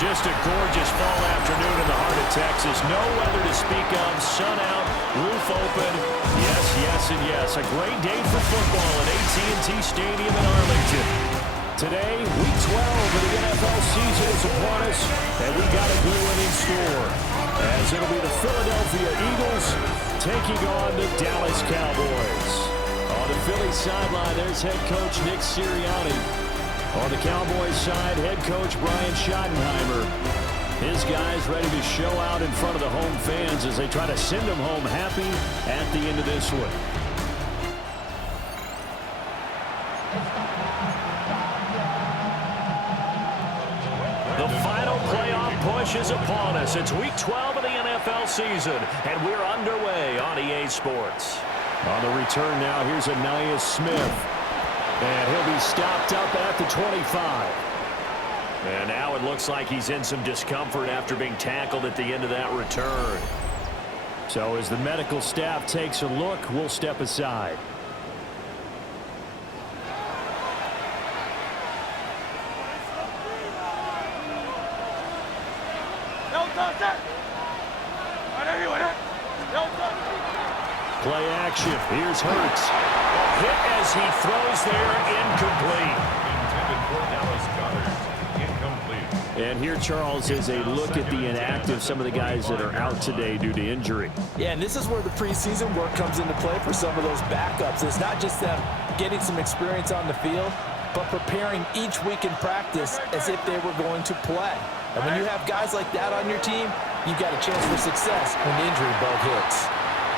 Just a gorgeous fall afternoon in the heart of Texas. No weather to speak of. Sun out, roof open. Yes, yes, and yes. A great day for football at AT&T Stadium in Arlington. Today, Week 12 of the NFL season is upon us, and we got a good one in store. As it'll be the Philadelphia Eagles taking on the Dallas Cowboys. On the Philly sideline, there's head coach Nick Sirianni. On the Cowboys side, head coach Brian Schottenheimer. His guys ready to show out in front of the home fans as they try to send them home happy at the end of this one. The final playoff push is upon us. It's Week 12 of the NFL season, and we're underway on EA Sports. On the return now, here's Ainias Smith. And he'll be stopped up at the 25. And now it looks like he's in some discomfort after being tackled at the end of that return. So as the medical staff takes a look, we'll step aside. Play action. Here's Hurts. Hit as he throws there, incomplete. And here, Charles, is a look at the inactive, some of the guys that are out today due to injury. Yeah, and this is where the preseason work comes into play for some of those backups. It's not just them getting some experience on the field, but preparing each week in practice as if they were going to play. And when you have guys like that on your team, you've got a chance for success when the injury bug hits.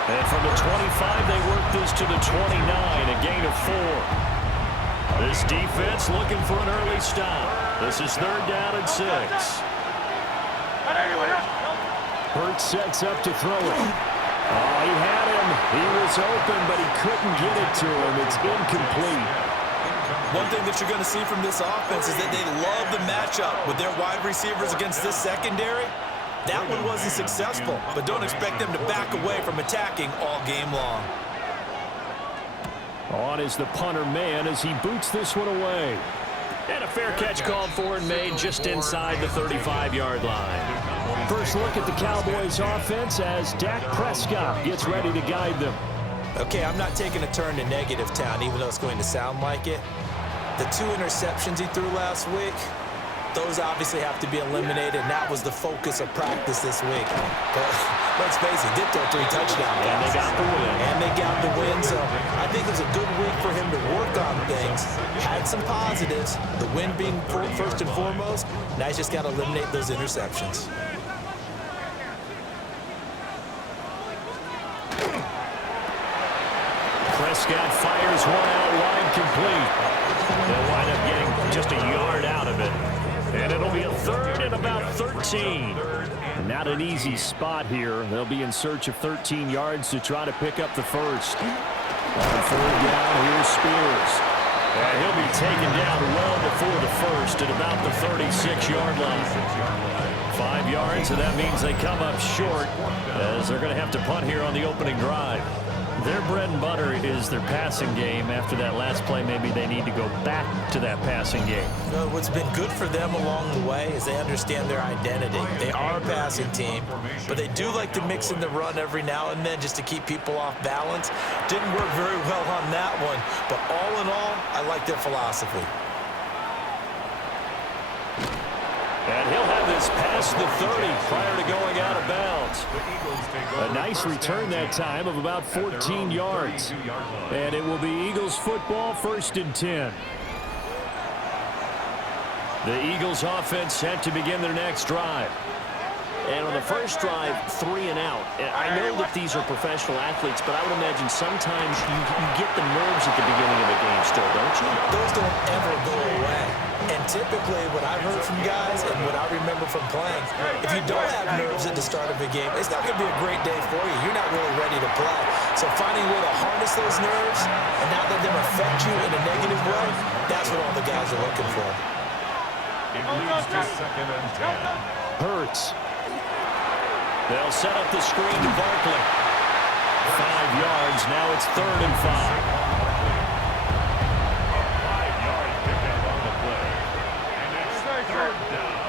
And from the 25, they work this to the 29, a gain of 4. This defense looking for an early stop. This is 3rd down and 6. Hurts sets up to throw it. Oh, he had him. He was open, but he couldn't get it to him. It's incomplete. One thing that you're going to see from this offense is that they love the matchup with their wide receivers against this secondary. That one wasn't successful, but don't expect them to back away from attacking all game long. On is the punter man as he boots this one away. And a fair catch called for and made just inside the 35-yard line. First look at the Cowboys offense as Dak Prescott gets ready to guide them. Okay, I'm not taking a turn to negative town, even though it's going to sound like it. The 2 interceptions he threw last week, those obviously have to be eliminated, and that was the focus of practice this week. But let's face it, did throw 3 touchdowns. And they got the win. And they got the win, so I think it was a good week for him to work on things. Had some positives, the win being first and foremost. Now he's just got to eliminate those interceptions. Prescott fires one out wide, complete. They'll wind up getting just a yard out of it. And it'll be a 3rd and about 13. Not an easy spot here. They'll be in search of 13 yards to try to pick up the first. On 4th down, here's Spears. And he'll be taken down well before the first at about the 36-yard line. 5 yards, and that means they come up short as they're going to have to punt here on the opening drive. Their bread and butter is their passing game. After that last play, maybe they need to go back to that passing game. What's been good for them along the way is they understand their identity. They are a passing team, but they do like to mix in the run every now and then just to keep people off balance. Didn't work very well on that one, but all in all, I like their philosophy. And he'll have this past the 30 prior to going out of bounds. A nice return that time of about 14 yards. And it will be Eagles football, 1st and 10. The Eagles offense set to begin their next drive. And on the first drive, 3 and out. I know that these are professional athletes, but I would imagine sometimes you get the nerves at the beginning of a game still, don't you? Those don't ever go away. And typically what I've heard from guys and what I remember from playing, if you don't have nerves at the start of a game, it's not going to be a great day for you. You're not really ready to play. So finding a way to harness those nerves and not let them affect you in a negative way, that's what all the guys are looking for. It leads to 2nd and 10. Hurts. They'll set up the screen to Barkley. 5 yards. Now it's 3rd and 5. A 5-yard pickup on the play. And it's 3rd down.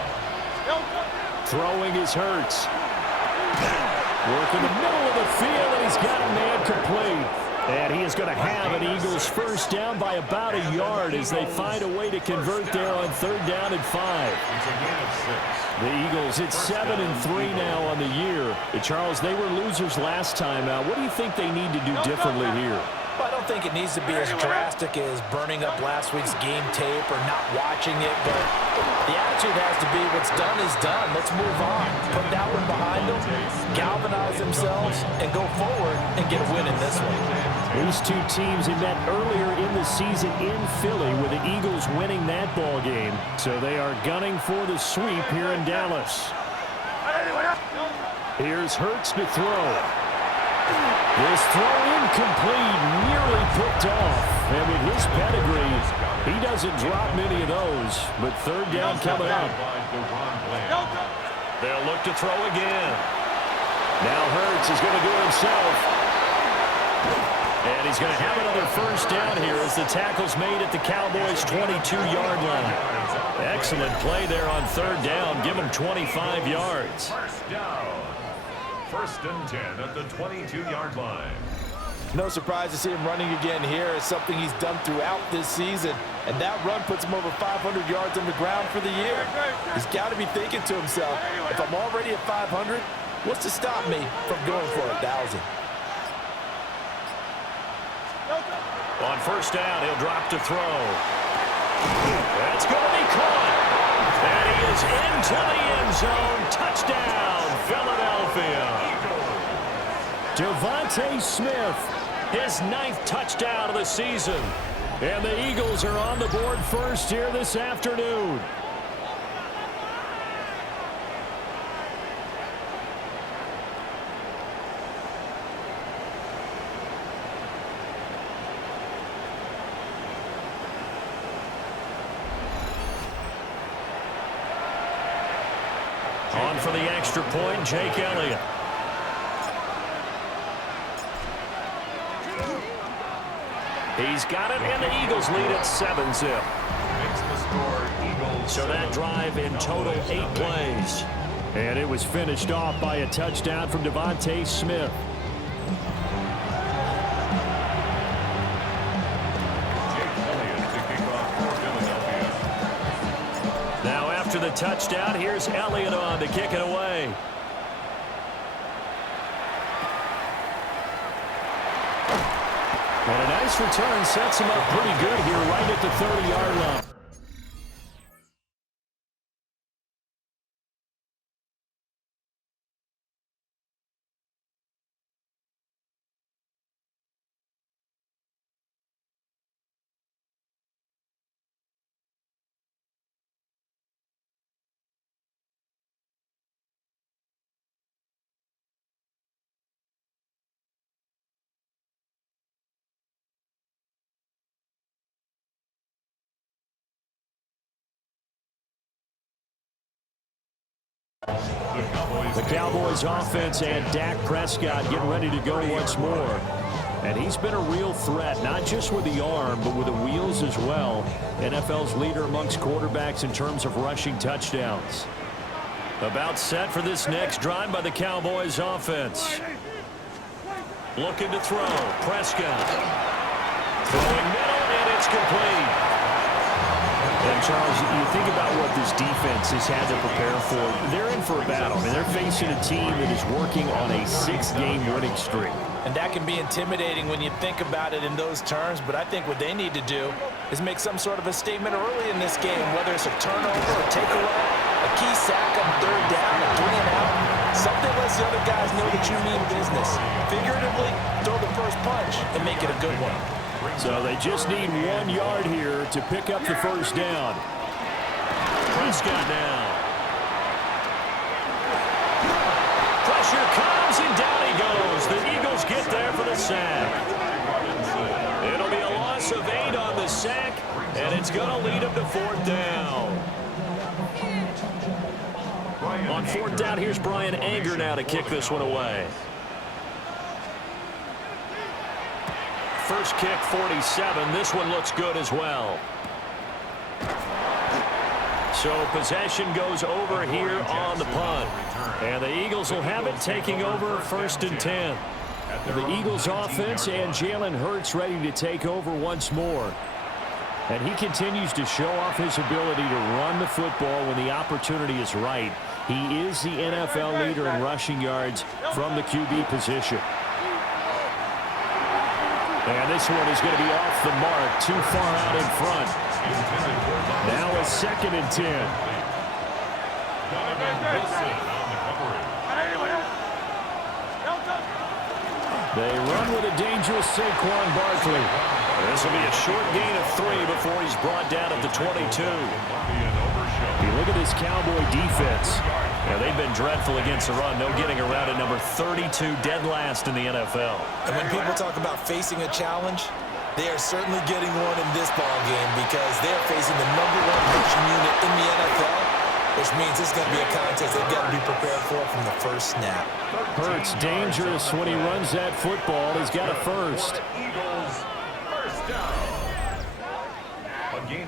Throwing is Hurts. Work in the middle of the field, and he's got a man complete. And he is going to have an Eagles first down by about a yard as they find a way to convert there on 3rd down and 5. The Eagles, it's 7-3 now on the year. Charles, they were losers last time out. What do you think they need to do differently here? Well, I don't think it needs to be as drastic as burning up last week's game tape or not watching it, but the attitude has to be what's done is done. Let's move on. Put that one behind them, galvanize themselves, and go forward and get a win in this one. These two teams had met earlier in the season in Philly with the Eagles winning that ball game. So they are gunning for the sweep here in Dallas. Here's Hurts to throw. This throw incomplete, nearly picked off. And with his pedigree, he doesn't drop many of those. But 3rd down coming up. They'll look to throw again. Now Hurts is going to do it himself. And he's going to have another first down here as the tackle's made at the Cowboys' 22-yard line. Excellent play there on 3rd down. Give him 25 yards. First down. 1st and 10 at the 22-yard line. No surprise to see him running again here. It's something he's done throughout this season. And that run puts him over 500 yards on the ground for the year. He's got to be thinking to himself, if I'm already at 500, what's to stop me from going for 1,000? On 1st down, he'll drop to throw. That's going to be caught. And he is into the end zone. Touchdown, Philadelphia. Devontae Smith, his 9th touchdown of the season. And the Eagles are on the board first here this afternoon. On for the extra point, Jake Elliott. He's got it, and the Eagles lead at 7-zip. So that drive in total 8 plays. And it was finished off by a touchdown from Devontae Smith. Now after the touchdown, here's Elliott on to kick it away. And a nice return sets him up pretty good here right at the 30-yard line. The Cowboys offense and Dak Prescott getting ready to go once more. And he's been a real threat, not just with the arm, but with the wheels as well. NFL's leader amongst quarterbacks in terms of rushing touchdowns. About set for this next drive by the Cowboys offense. Looking to throw. Prescott. Throwing middle, and it's complete. And, Charles, you think about what this defense has had to prepare for. They're in for a battle. I mean, they're facing a team that is working on a 6-game winning streak. And that can be intimidating when you think about it in those terms, but I think what they need to do is make some sort of a statement early in this game, whether it's a turnover, a takeaway, a key sack on 3rd down, a 3-and-out. Something lets the other guys know that you mean business. Figuratively, throw the first punch and make it a good one. So they just need 1 yard here to pick up the first down. Prescott now. Pressure comes, and down he goes. The Eagles get there for the sack. It'll be a loss of 8 on the sack, and it's going to lead them to 4th down. On 4th down, here's Brian Anger now to kick this one away. First kick, 47. This one looks good as well. So possession goes over here on the punt. And the Eagles will have it, taking over 1st and 10. The Eagles offense and Jalen Hurts ready to take over once more. And he continues to show off his ability to run the football when the opportunity is right. He is the NFL leader in rushing yards from the QB position. And this one is going to be off the mark, too far out in front. Now a 2nd and 10. They run with a dangerous Saquon Barkley. This will be a short gain of 3 before he's brought down at the 22. You look at this Cowboy defense. Yeah, they've been dreadful against the run. No getting around at number 32, dead last in the NFL. And when people talk about facing a challenge, they are certainly getting one in this ball game because they're facing the #1 rushing unit in the NFL, which means it's going to be a contest they've got to be prepared for from the first snap. Hurts dangerous when he runs that football. He's got a first.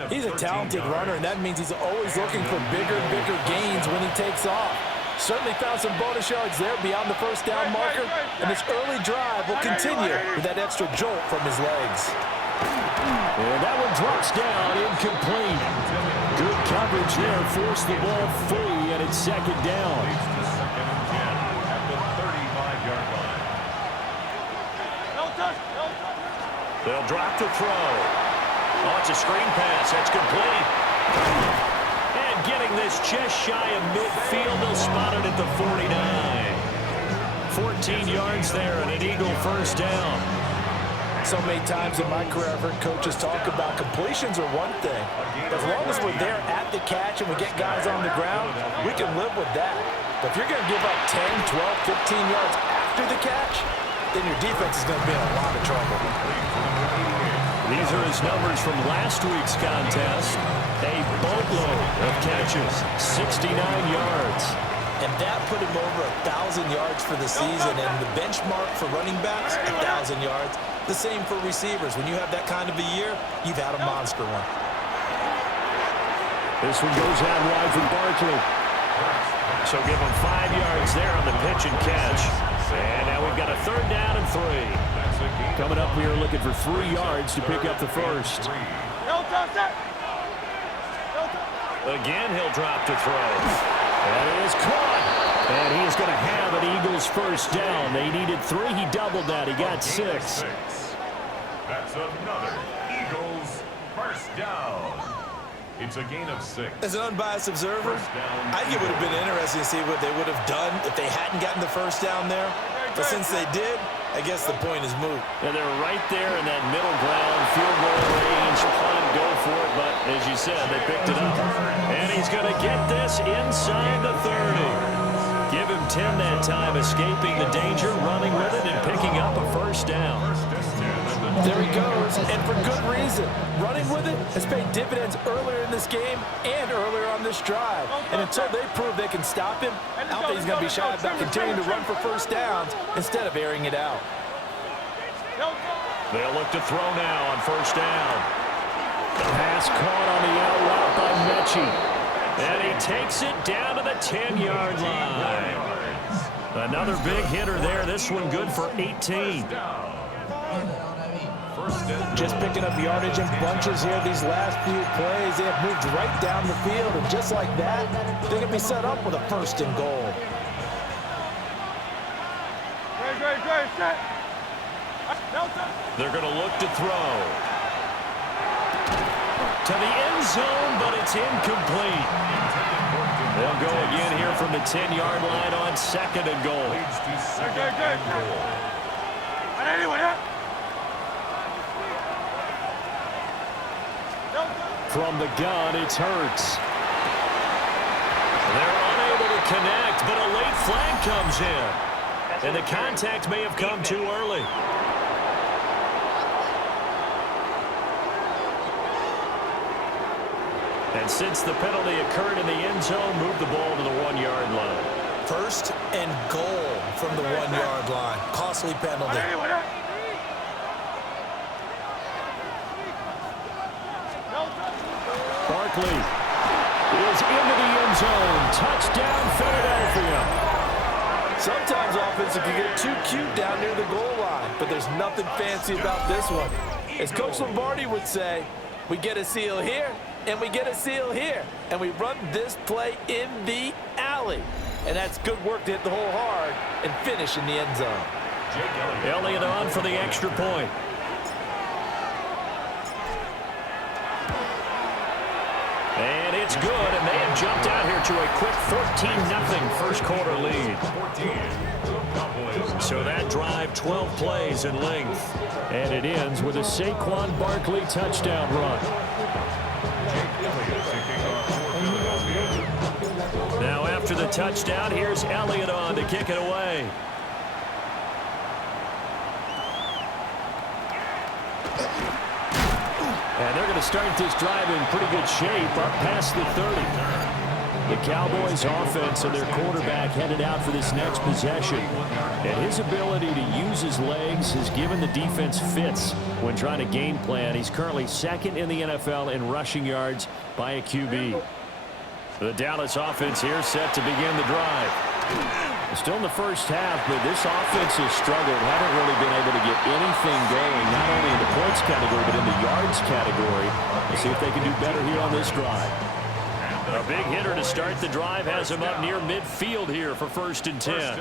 He's a talented runner, and that means he's always looking for bigger and bigger gains when he takes off. Certainly found some bonus yards there beyond the first down marker, and this early drive will continue with that extra jolt from his legs. And that one drops down, incomplete. Good coverage there, forced the ball free, and it's 2nd down. They'll drop the throw. Oh, it's a screen pass. That's complete. And getting this just shy of midfield, they'll spot it at the 49. 14 yards there and an Eagle first down. So many times in my career, I've heard coaches talk about completions are one thing. As long as we're there at the catch and we get guys on the ground, we can live with that. But if you're going to give up 10, 12, 15 yards after the catch, then your defense is going to be in a lot of trouble. These are his numbers from last week's contest. A boatload of catches, 69 yards. And that put him over 1,000 yards for the season. And the benchmark for running backs, 1,000 yards. The same for receivers. When you have that kind of a year, you've had a monster one. This one goes out wide from Barkley. So give him 5 yards there on the pitch and catch. And now we've got a 3rd down and 3. Coming up, we are looking for 3 yards to pick up the first. Again, he'll drop to throw. And it is caught. And he is going to have an Eagles first down. They needed 3. He doubled that. He got 6. That's another Eagles first down. It's a gain of 6. As an unbiased observer, I think it would have been interesting to see what they would have done if they hadn't gotten the first down there. But since they did, I guess the point is moot. And they're right there in that middle ground, field goal range, punt, go for it. But as you said, they picked it up. And he's going to get this inside the 30. Give him 10 that time, escaping the danger, running with it, and picking up a first down. There he goes, and for good reason. Running with it has paid dividends earlier in this game and earlier on this drive. And until they prove they can stop him, I don't think he's going to be shy about continuing to run for first downs instead of airing it out. They'll look to throw now on first down. The pass caught on the out route by Mechie. And he takes it down to the 10-yard line. Another big hitter there. This one good for 18. Just picking up yardage in bunches here these last few plays. They have moved right down the field, and just like that, they can be set up with a first and goal. They're going to look to throw. To the end zone, but it's incomplete. They'll go again here from the 10-yard line on 2nd and goal. From the gun, it's Hurts. They're unable to connect, but a late flag comes in. And the contact may have come too early. And since the penalty occurred in the end zone, move the ball to the 1-yard line. First and goal from the 1-yard line. Costly penalty. Barkley is into the end zone. Touchdown, Philadelphia. Sometimes offense can get too cute down near the goal line, but there's nothing fancy about this one. As Coach Lombardi would say, we get a seal here, and we get a seal here, and we run this play in the alley. And that's good work to hit the hole hard and finish in the end zone. Elliott on for the extra point. And it's good, and they have jumped out here to a quick 14-0 first quarter lead. So that drive, 12 plays in length. And it ends with a Saquon Barkley touchdown run. Now after the touchdown, here's Elliott on to kick it away. And they're going to start this drive in pretty good shape up past the 30. The Cowboys offense and their quarterback headed out for this next possession. And his ability to use his legs has given the defense fits when trying to game plan. He's currently second in the NFL in rushing yards by a QB. The Dallas offense here set to begin the drive. Still in the first half, but this offense has struggled. Haven't really been able to get anything going, not only in the points category, but in the yards category. We'll see if they can do better here on this drive. A big hitter to start the drive has him up near midfield here for 1st and 10. Out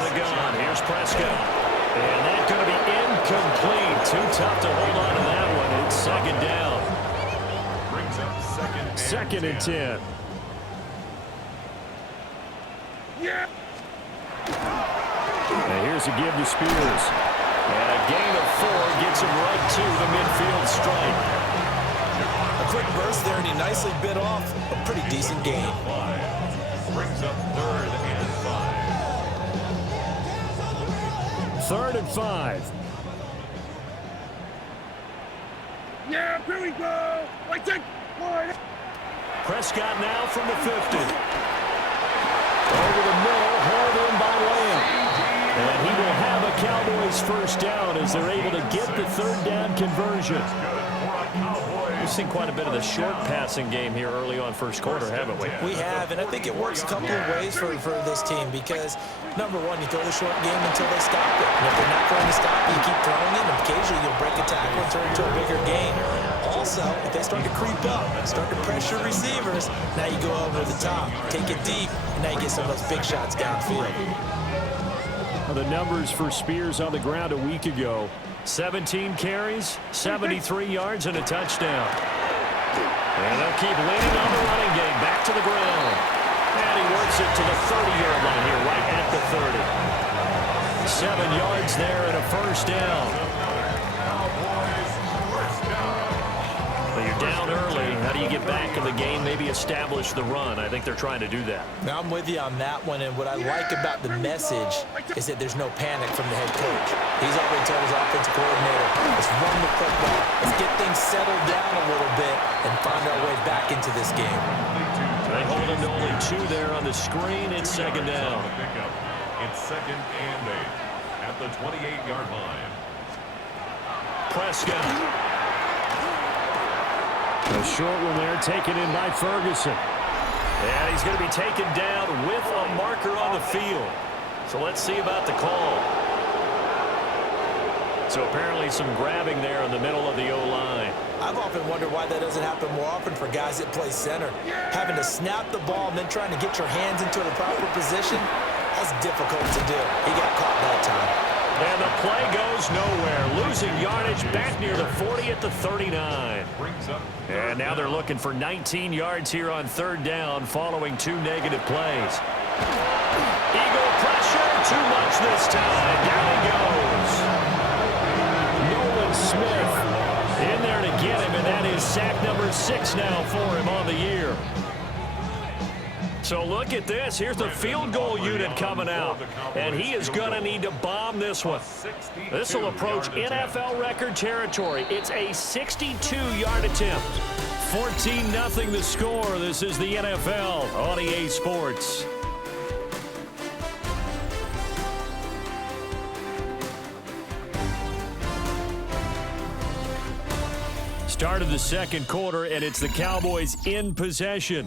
of the gun, here's Prescott. And that's going to be incomplete. Too tough to hold on to that one. It's second down. Brings up Second and 10. And here's a give to Spears. And a gain of 4 gets him right to the midfield stripe. A quick burst there, and he nicely bit off a pretty decent gain. Brings up 3rd and 5. 3rd and 5. Yeah, here we go. Like that. Prescott now from the 50. Over the middle, hauled in by Lamb. And he will have a Cowboys first down as they're able to get the 3rd down conversion. We've seen quite a bit of the short passing game here early on first quarter, haven't we? We have, and I think it works a couple of ways for this team because, number one, you throw the short game until they stop it. And if they're not going to stop it, you keep throwing it, and occasionally you'll break a tackle and turn it into a bigger gain. Also, if they start to creep up, start to pressure receivers, now you go over the top, take it deep, and now you get some of those big shots downfield. The numbers for Spears on the ground a week ago. 17 carries, 73 yards, and a touchdown. And they'll keep leaning on the running game. Back to the ground. And he works it to the 30-yard line here, right at the 30. 7 yards there and a first down. Well, you're down early. How do you get back in the game, maybe establish the run? I think they're trying to do that. Now, I'm with you on that one, and what I like about the message is that there's no panic from the head coach. He's already told his offensive coordinator, let's run the football. Let's get things settled down a little bit and find our way back into this game. They hold him to only 2 there on the screen. It's second down. It's 2nd and 8 at the 28-yard line. Prescott. A short one there taken in by Ferguson. And he's going to be taken down with a marker on the field. So let's see about the call. So apparently some grabbing there in the middle of the O-line. I've often wondered why that doesn't happen more often for guys that play center. Having to snap the ball and then trying to get your hands into the proper position, that's difficult to do. He got caught that time. And the play goes nowhere. Losing yardage back near the 40 at the 39. And now they're looking for 19 yards here on 3rd down following 2 negative plays. Eagle pressure, too much this time. Down he goes. Nolan Smith in there to get him, and that is sack number 6 now for him on the year. So look at this. Here's the field goal unit coming out. And he is going to need to bomb this one. This will approach NFL record territory. It's a 62-yard attempt. 14-0 the score. This is the NFL on EA Sports. Start of the second quarter, and it's the Cowboys in possession.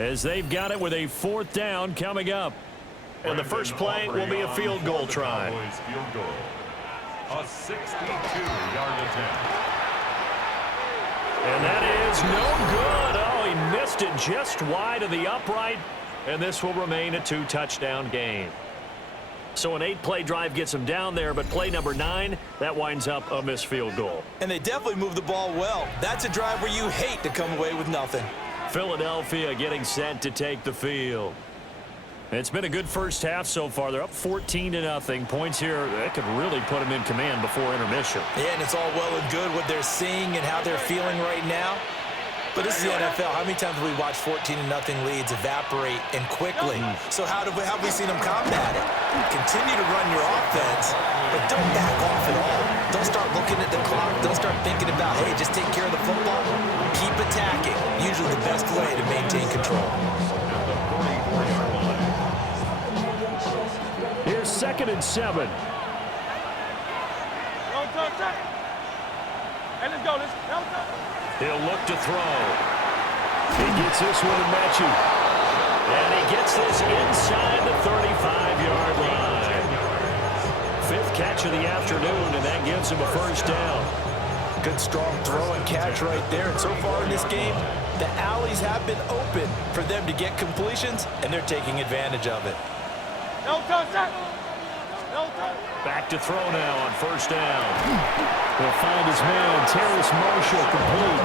as they've got it with a 4th down coming up. And the first play will be a field goal try. Field goal. A 62-yard attempt. And that is no good. Oh, he missed it just wide of the upright. And this will remain a 2-touchdown game. So an 8-play drive gets him down there, but play number 9, that winds up a missed field goal. And they definitely moved the ball well. That's a drive where you hate to come away with nothing. Philadelphia getting set to take the field. It's been a good first half so far. They're up 14-0. Points here, that could really put them in command before intermission. Yeah, and it's all well and good what they're seeing and how they're feeling right now. But this is the NFL. How many times have we watched 14-0 leads evaporate and quickly? So how have we seen them combat it? Continue to run your offense, but don't back off at all. Don't start looking at the clock. Don't start thinking about, hey, just take care of the football. Keep attacking. Usually the best way to maintain control. Here's 2nd and 7. Hey, let's go. Let's go. He'll look to throw. He gets this one to Mechie. And he gets this inside the 35-yard line. 5th catch of the afternoon, and that gives him a first down. Good strong throw and catch right there. And so far in this game, the alleys have been open for them to get completions, and they're taking advantage of it. No touchdown. No touchdown. Back to throw now on first down. He'll find his man, Terrace Marshall, complete.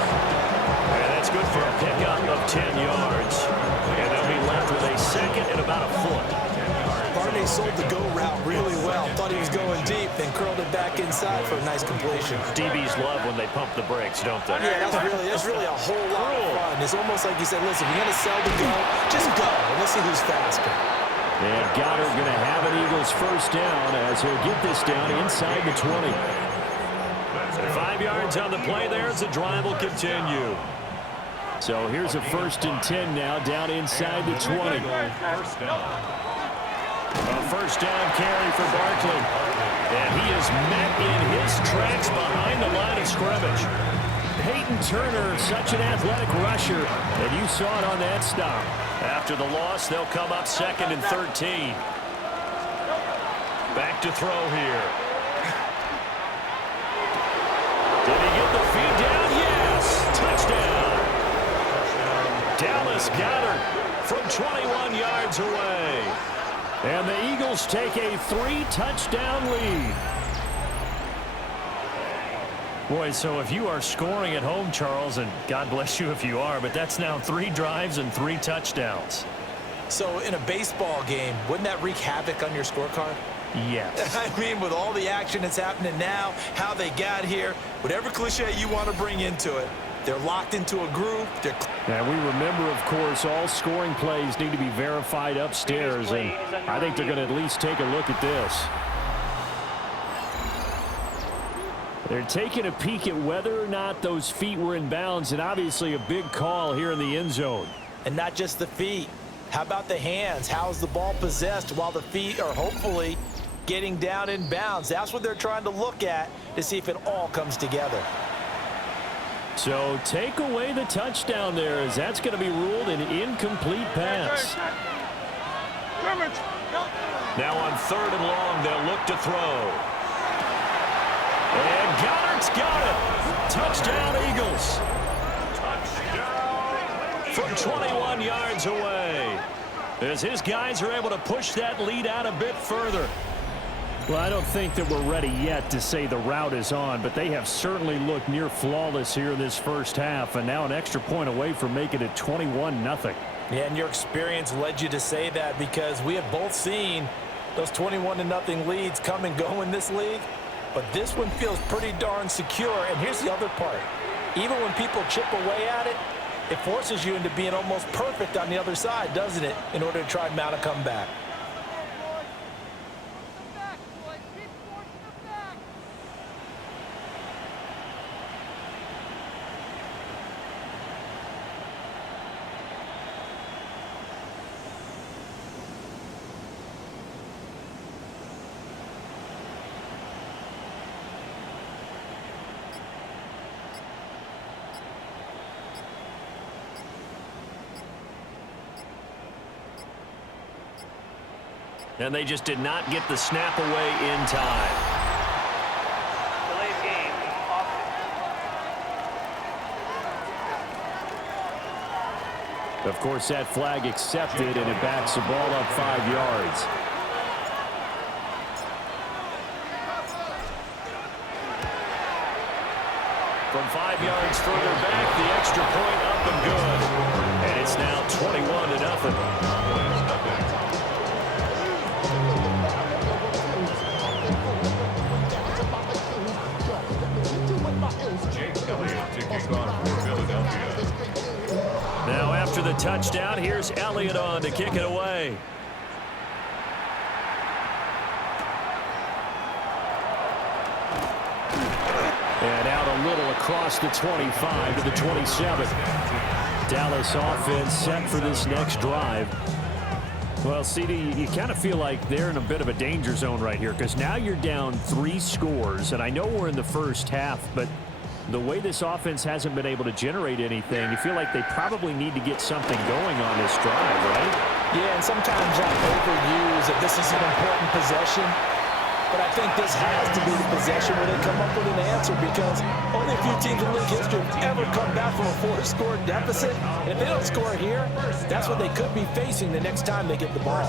And that's good for a pickup of 10 yards. And they'll be left with a 2nd and about a foot. Barney sold the go route really well. Thought he was going deep, then curled it back inside for a nice completion. DBs love when they pump the brakes, don't they? Yeah, that's really a whole lot of fun. It's almost like you said, listen, you're going to sell the go, just go, and let's see who's faster. And Goddard going to have an Eagles first down as he'll get this down inside the 20. 5 yards on the play there as the drive will continue. So here's a 1st and 10 now down inside the 20. A first down carry for Barkley. And he is met in his tracks behind the line of scrimmage. Peyton Turner, such an athletic rusher, and you saw it on that stop. After the loss, they'll come up 2nd and 13. Back to throw here. Did he get the feed down? Yes! Touchdown! Dallas Goedert from 21 yards away. And the Eagles take a 3-touchdown lead. Boy, so if you are scoring at home, Charles, and God bless you if you are, but that's now 3 drives and 3 touchdowns. So in a baseball game, wouldn't that wreak havoc on your scorecard? Yes. I mean, with all the action that's happening now, how they got here, whatever cliche you want to bring into it, they're locked into a groove. And we remember, of course, all scoring plays need to be verified upstairs, and I think they're going to at least take a look at this. They're taking a peek at whether or not those feet were in bounds, and obviously a big call here in the end zone. And not just the feet. How about the hands? How's the ball possessed while the feet are hopefully getting down in bounds? That's what they're trying to look at to see if it all comes together. So take away the touchdown there, as that's going to be ruled an incomplete pass. Now on 3rd and long, they'll look to throw. And Goddard's got it. Touchdown, Eagles. From 21 yards away, as his guys are able to push that lead out a bit further. Well, I don't think that we're ready yet to say the route is on, but they have certainly looked near flawless here in this first half, and now an extra point away from making it 21-0. Yeah, and your experience led you to say that, because we have both seen those 21-0 leads come and go in this league, but this one feels pretty darn secure. And here's the other part. Even when people chip away at it, it forces you into being almost perfect on the other side, doesn't it, in order to try and mount a comeback. And they just did not get the snap away in time. Delayed game. Of course, that flag accepted, and it backs the ball up 5 yards. From 5 yards further back, the extra point up and good. And it's now 21-0. Now after the touchdown, here's Elliott on to kick it away. And out a little across the 25 to the 27. Dallas offense set for this next drive. Well, CD, you kind of feel like they're in a bit of a danger zone right here because now you're down 3 scores, and I know we're in the first half, but the way this offense hasn't been able to generate anything, you feel like they probably need to get something going on this drive, right? Yeah, and sometimes I overuse that this is an important possession. But I think this has to be the possession where they come up with an answer because only a few teams in league history have ever come back from a 4-score deficit. And if they don't score here, that's what they could be facing the next time they get the ball.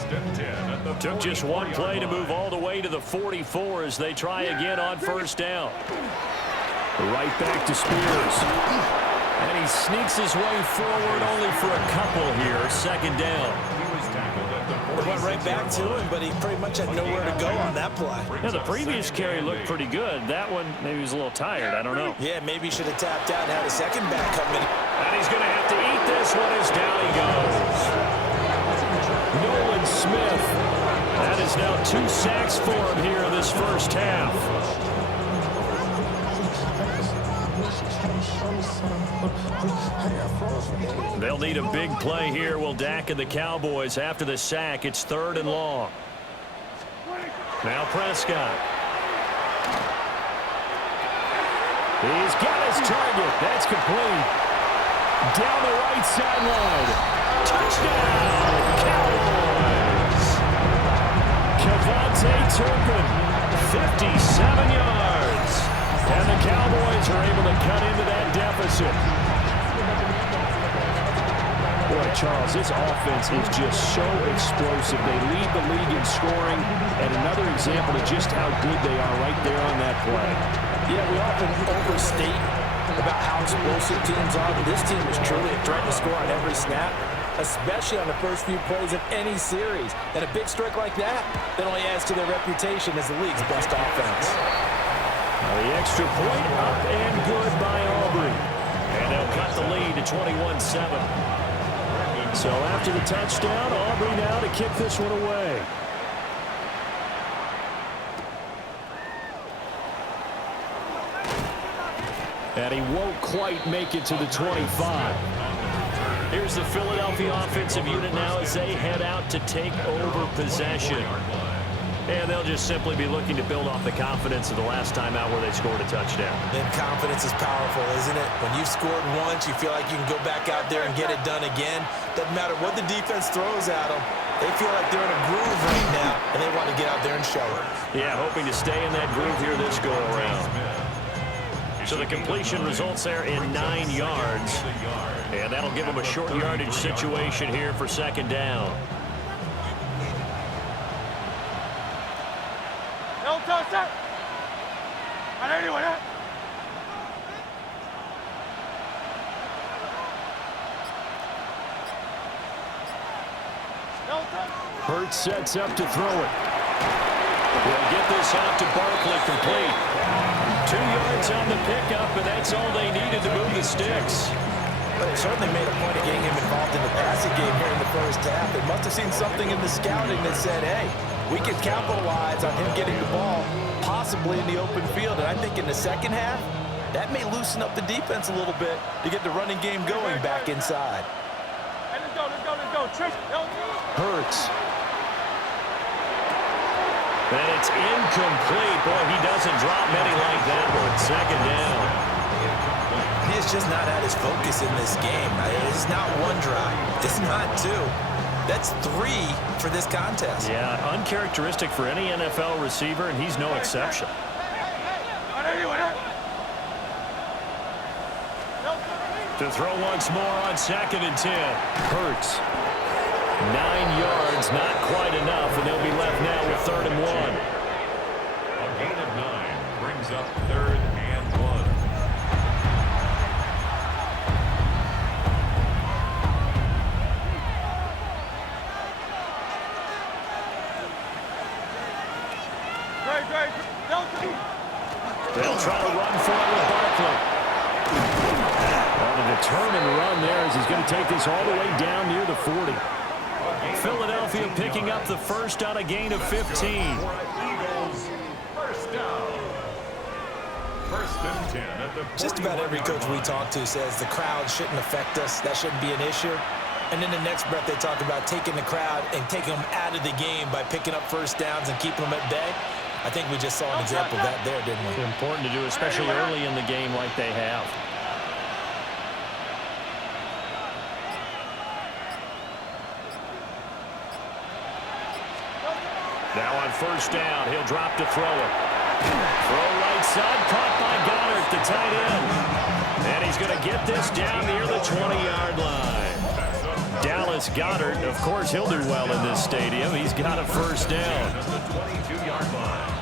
Took just one play to move all the way to the 44 as they try again on first down. Right back to Spears. And he sneaks his way forward only for a couple here. Second down. They went right back to him, but he pretty much had nowhere to go on that play. Yeah, the previous carry looked pretty good. That one, maybe he was a little tired. I don't know. Yeah, maybe he should have tapped out and had a second back come in. And he's going to have to eat this one as down he goes. Nolan Smith. That is now 2 sacks for him here in this first half. They'll need a big play here, will Dak and the Cowboys. After the sack, it's 3rd and long. Now Prescott. He's got his target. That's complete. Down the right sideline. Touchdown, Cowboys. Kevontae Turpin, 57 yards. And the Cowboys are able to cut into that deficit. Boy, Charles, this offense is just so explosive. They lead the league in scoring, and another example of just how good they are right there on that play. Yeah, we often overstate about how explosive teams are, but this team is truly a threat to score on every snap, especially on the first few plays of any series. And a big strike like that only adds to their reputation as the league's best offense. The extra point up and good by Aubrey. And they'll cut the lead to 21-7. So after the touchdown, Aubrey now to kick this one away. And he won't quite make it to the 25. Here's the Philadelphia offensive unit now as they head out to take over possession. And they'll just simply be looking to build off the confidence of the last time out where they scored a touchdown. And confidence is powerful, isn't it? When you've scored once, you feel like you can go back out there and get it done again. Doesn't matter what the defense throws at them. They feel like they're in a groove right now, and they want to get out there and show it. Yeah, hoping to stay in that groove here this go-around. So the completion results there in 9 yards. And that'll give them a short yardage situation here for second down. No touch it. I know you want it. No touch. Hurts sets up to throw it. We'll get this out to Barkley, complete. 2 yards on the pickup, and that's all they needed to move the sticks. But it certainly made a point of getting him involved in the passing game here in the first half. They must have seen something in the scouting that said, hey, we can capitalize on him getting the ball, possibly in the open field. And I think in the second half, that may loosen up the defense a little bit to get the running game going back inside. Hey, let's go. Trick. Hurts. And it's incomplete. Boy, he doesn't drop many like that one. Second down. He's just not at his focus in this game. It's not one drive. It's not two. That's 3 for this contest. Yeah, uncharacteristic for any NFL receiver, and he's no exception. To throw once more on 2nd and 10. Hurts. 9 yards, not quite enough, and they'll be left now with 3rd and 1. A gain of 9 brings up 3rd and 1. They'll try to run for it with Barkley. A determined run there as he's going to take this all the way down near the 40. Philadelphia picking up the first on a gain of 15. Eagles, first down. 1st and 10 at the Just about every coach we talk to says the crowd shouldn't affect us. That shouldn't be an issue. And in the next breath, they talk about taking the crowd and taking them out of the game by picking up first downs and keeping them at bay. I think we just saw an example of that there, didn't we? Important to do, especially early in the game like they have. Now on 1st down, he'll drop to throw it. Throw right side, caught by Goddard, the tight end. And he's going to get this down near the 20-yard line. Dallas Goedert, of course, he'll do well in this stadium. He's got a first down. at the 22-yard line.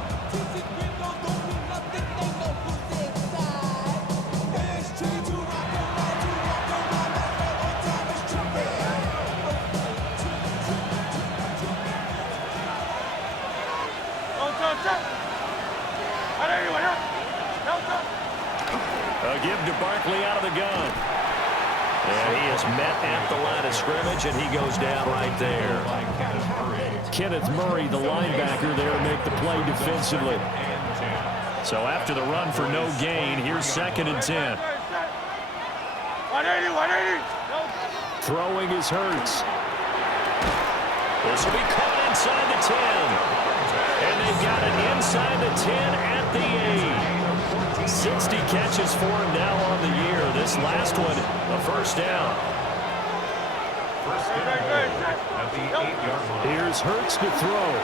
A give to Barkley out of the gun. And he is met at the line of scrimmage, and he goes down right there. Kenneth Murray, the linebacker, there to make the play defensively. So after the run for no gain, here's 2nd and 10. 180. Throwing is Hurts. This will be caught inside the 10. And they've got it inside the 10 at the 8. 60 catches for him now on the year. This last one, a first down. First and 4 at the 8-yard line. Here's Hurts to throw.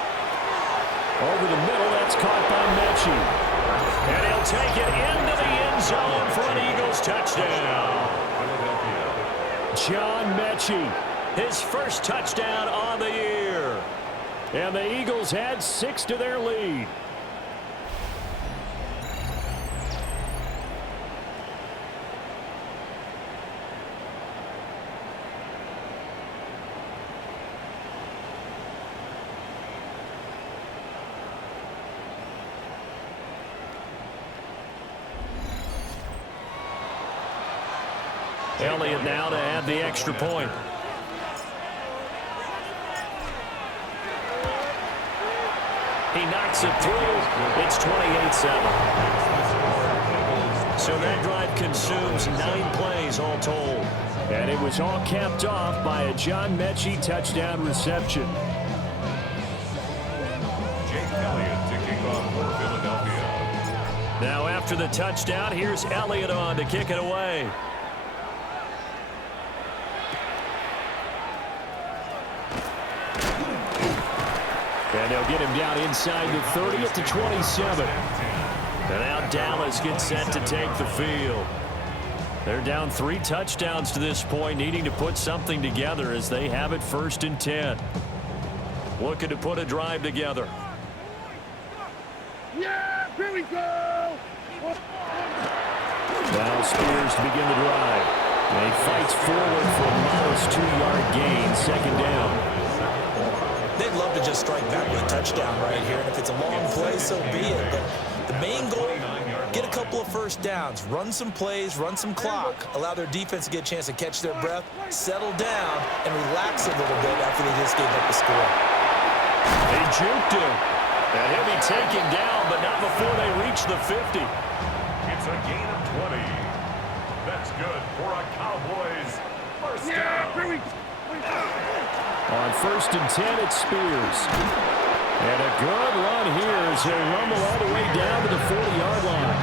Over the middle, that's caught by Mechie. And he'll take it into the end zone for an Eagles touchdown. John Mechie, his first touchdown on the year. And the Eagles add 6 to their lead. Elliott now to add the extra point. He knocks it through. It's 28-7. So that drive consumes 9 plays all told. And it was all capped off by a John Mechie touchdown reception. Jake Elliott to kick off for Philadelphia. Now after the touchdown, here's Elliott on to kick it away. And they'll get him down inside the 30 at the 27. And now Dallas gets set to take the field. They're down 3 touchdowns to this point, needing to put something together as they have it 1st and 10. Looking to put a drive together. Yeah, here we go. Now Spears to begin the drive. And he fights forward for a modest 2-yard gain, 2nd down. They'd love to just strike back with a touchdown right here. And if it's a long play, so be it. But the main goal, get a couple of first downs, run some plays, run some clock, allow their defense to get a chance to catch their breath, settle down, and relax a little bit after they just gave up the score. They juked him. And he'll be taken down, but not before they reach the 50. It's a gain of 20. That's good for a Cowboys first down. Here we go. On 1st and 10, it's Spears. And a good run here as he'll rumble all the way down to the 40-yard line.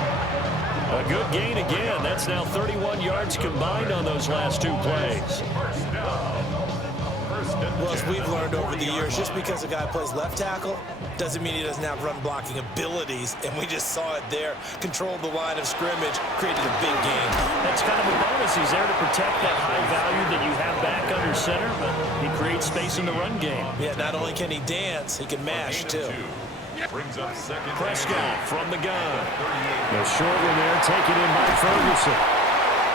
A good gain again. That's now 31 yards combined on those last 2 plays. First down. Well, as we've learned over the years, just because a guy plays left tackle doesn't mean he doesn't have run-blocking abilities, and we just saw it there. Controlled the line of scrimmage, created a big game. That's kind of a bonus. He's there to protect that high value that you have back under center, but he creates space in the run game. Yeah, not only can he dance, he can mash, too. Brings up second. Prescott from the gun. The short one there, taken in by Ferguson.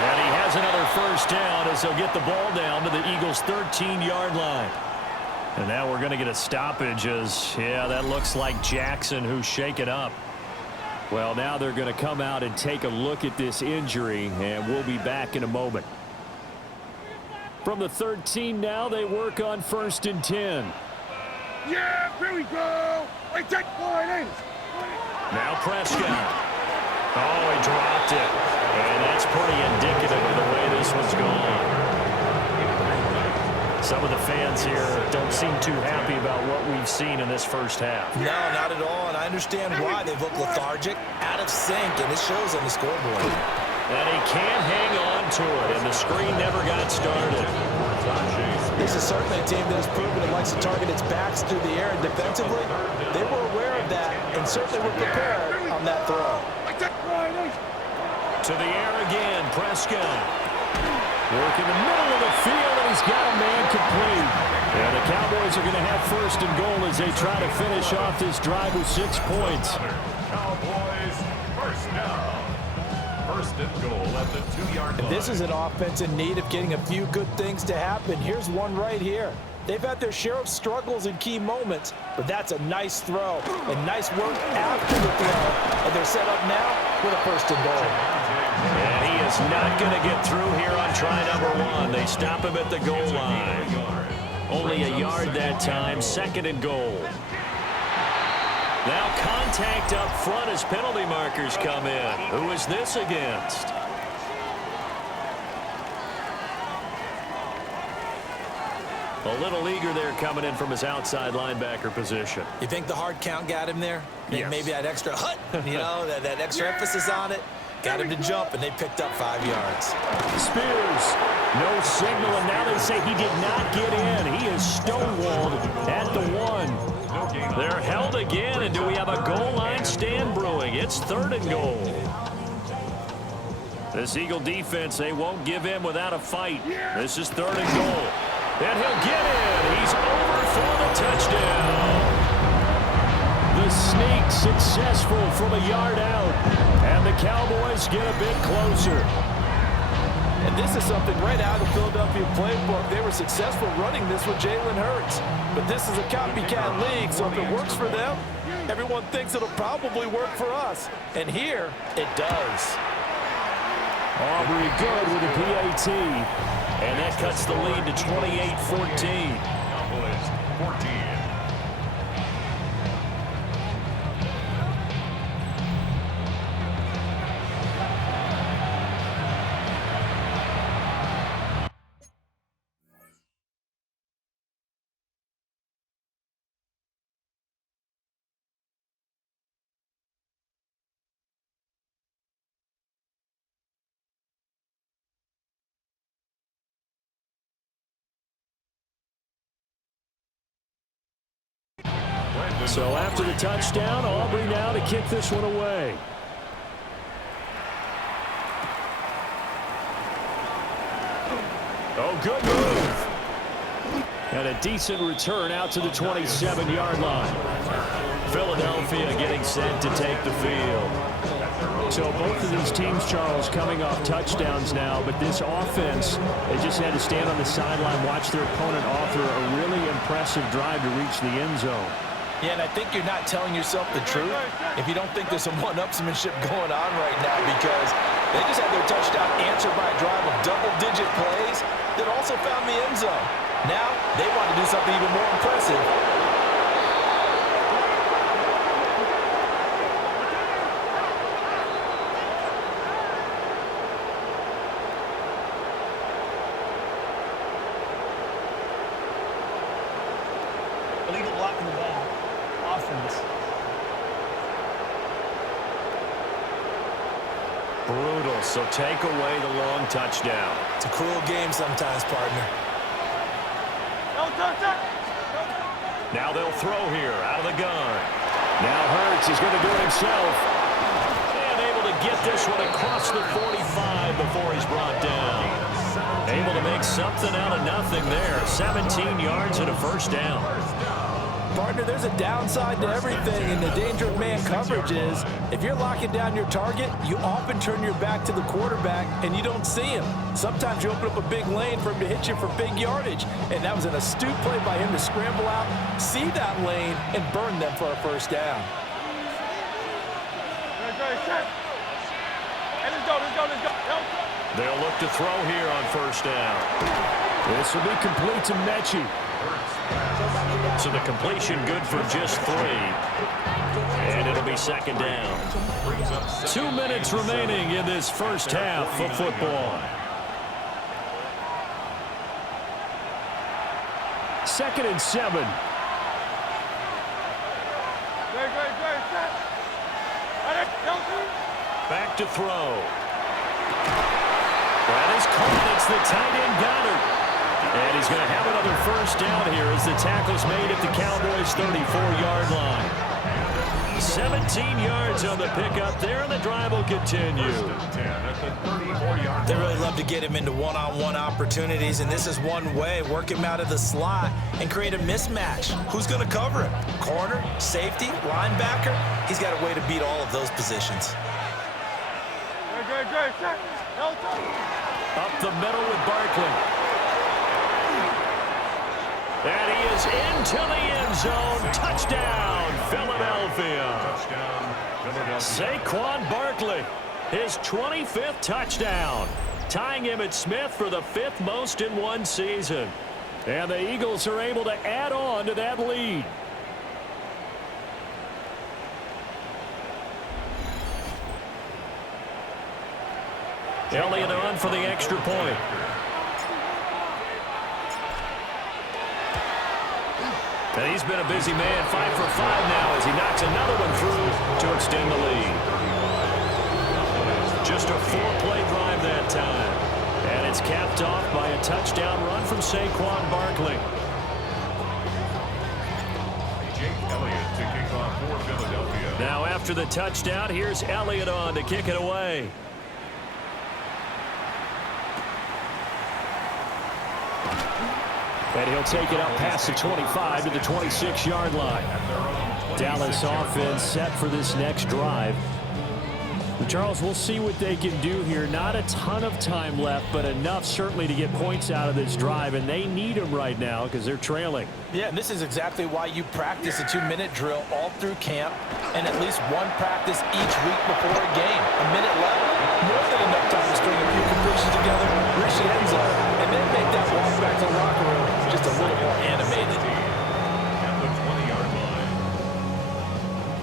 And he has another first down as he'll get the ball down to the Eagles' 13-yard line. And now we're going to get a stoppage as, yeah, that looks like Jackson who's shaken up. Well, now they're going to come out and take a look at this injury, and we'll be back in a moment. From the 13 now, they work on 1st and 10. Yeah, here we go. Like that line. Now Prescott. Oh, he dropped it. And that's pretty indicative of the way this one's gone. Some of the fans here don't seem too happy about what we've seen in this first half. No, not at all, and I understand why. They look lethargic, out of sync, and it shows on the scoreboard. And he can't hang on to it, and the screen never got started. This is certainly a team that has proven it likes to target its backs through the air, and defensively, they were aware of that and certainly were prepared on that throw. To the air again, Prescott. Work in the middle of the field, and he's got a man complete. And the Cowboys are going to have 1st and goal as they try to finish off this drive with 6 points. Cowboys first down. 1st and goal at the 2-yard line. This is an offense in need of getting a few good things to happen. Here's one right here. They've had their share of struggles in key moments, but that's a nice throw and nice work after the throw. And they're set up now with a 1st and goal. And he is not going to get through here on try number 1. They stop him at the goal line. Only a yard that time, 2nd and goal. Now contact up front as penalty markers come in. Who is this against? A little eager there coming in from his outside linebacker position. You think the hard count got him there? Yes. Maybe that extra hut, that extra emphasis on it. Got him to jump, and they picked up 5 yards. Spears, no signal, and now they say he did not get in. He is stonewalled at the 1. They're held again, and do we have a goal line stand brewing? It's 3rd and goal. This Eagle defense, they won't give in without a fight. This is 3rd and goal. And he'll get in. He's over for the touchdown. The sneak successful from a yard out. And the Cowboys get a bit closer. And this is something right out of the Philadelphia playbook. They were successful running this with Jalen Hurts. But this is a copycat league, so if it works for them, everyone thinks it'll probably work for us. And here, it does. Aubrey good with a PAT. And that cuts the lead to 28-14. Cowboys 14. So after the touchdown, Aubrey now to kick this one away. Oh, good move. And a decent return out to the 27-yard line. Philadelphia getting set to take the field. So both of these teams, Charles, coming off touchdowns now, but this offense, they just had to stand on the sideline, watch their opponent offer a really impressive drive to reach the end zone. Yeah, and I think you're not telling yourself the truth if you don't think there's some one-upsmanship going on right now, because they just had their touchdown answered by a drive of double-digit plays that also found the end zone. Now they want to do something even more impressive. Illegal block in the back. Offense. Brutal, so take away the long touchdown. It's a cruel game sometimes, partner. No Now they'll throw here out of the gun. Now Hurts is going to do it himself. And able to get this one across the 45 before he's brought down. Able to make something out of nothing there. 17 yards and a first down. Partner, there's a downside to everything, and the danger of man coverage is if you're locking down your target, you often turn your back to the quarterback and you don't see him. Sometimes you open up a big lane for him to hit you for big yardage, and that was an astute play by him to scramble out, see that lane, and burn them for a first down. They'll look to throw here on first down. This will be complete to Mechie. So the completion good for just 3. And it'll be second down. 2 minutes remaining in this first half of football. Second and 7. Back to throw. That is caught. It's the tight end Goddard. And he's going to have another first down here as the tackle's made at the Cowboys' 34-yard line. 17 yards on the pickup there, and the drive will continue. They really love to get him into one-on-one opportunities, and this is one way. Work him out of the slot and create a mismatch. Who's going to cover him? Corner, safety, linebacker? He's got a way to beat all of those positions. Up the middle with Barkley. And he is into the end zone. Touchdown, Philadelphia. Saquon Barkley, his 25th touchdown, tying him at Smith for the 5th most in one season. And the Eagles are able to add on to that lead. Elliott on for the extra point. And he's been a busy man, 5 for 5 now as he knocks another one through to extend the lead. Just a 4-play drive that time. And it's capped off by a touchdown run from Saquon Barkley. Elliott to kick off for Philadelphia. Now after the touchdown, here's Elliott on to kick it away. And he'll take it up past the 25 to the 26-yard line. Dallas offense set for this next drive. Charles, we'll see what they can do here. Not a ton of time left, but enough certainly to get points out of this drive, and they need them right now because they're trailing. Yeah, and this is exactly why you practice a 2-minute drill all through camp and at least one practice each week before a game. A minute left, more than enough time to string a few completions together, reach the end zone, and then make that walk back to the locker room just a little more animated.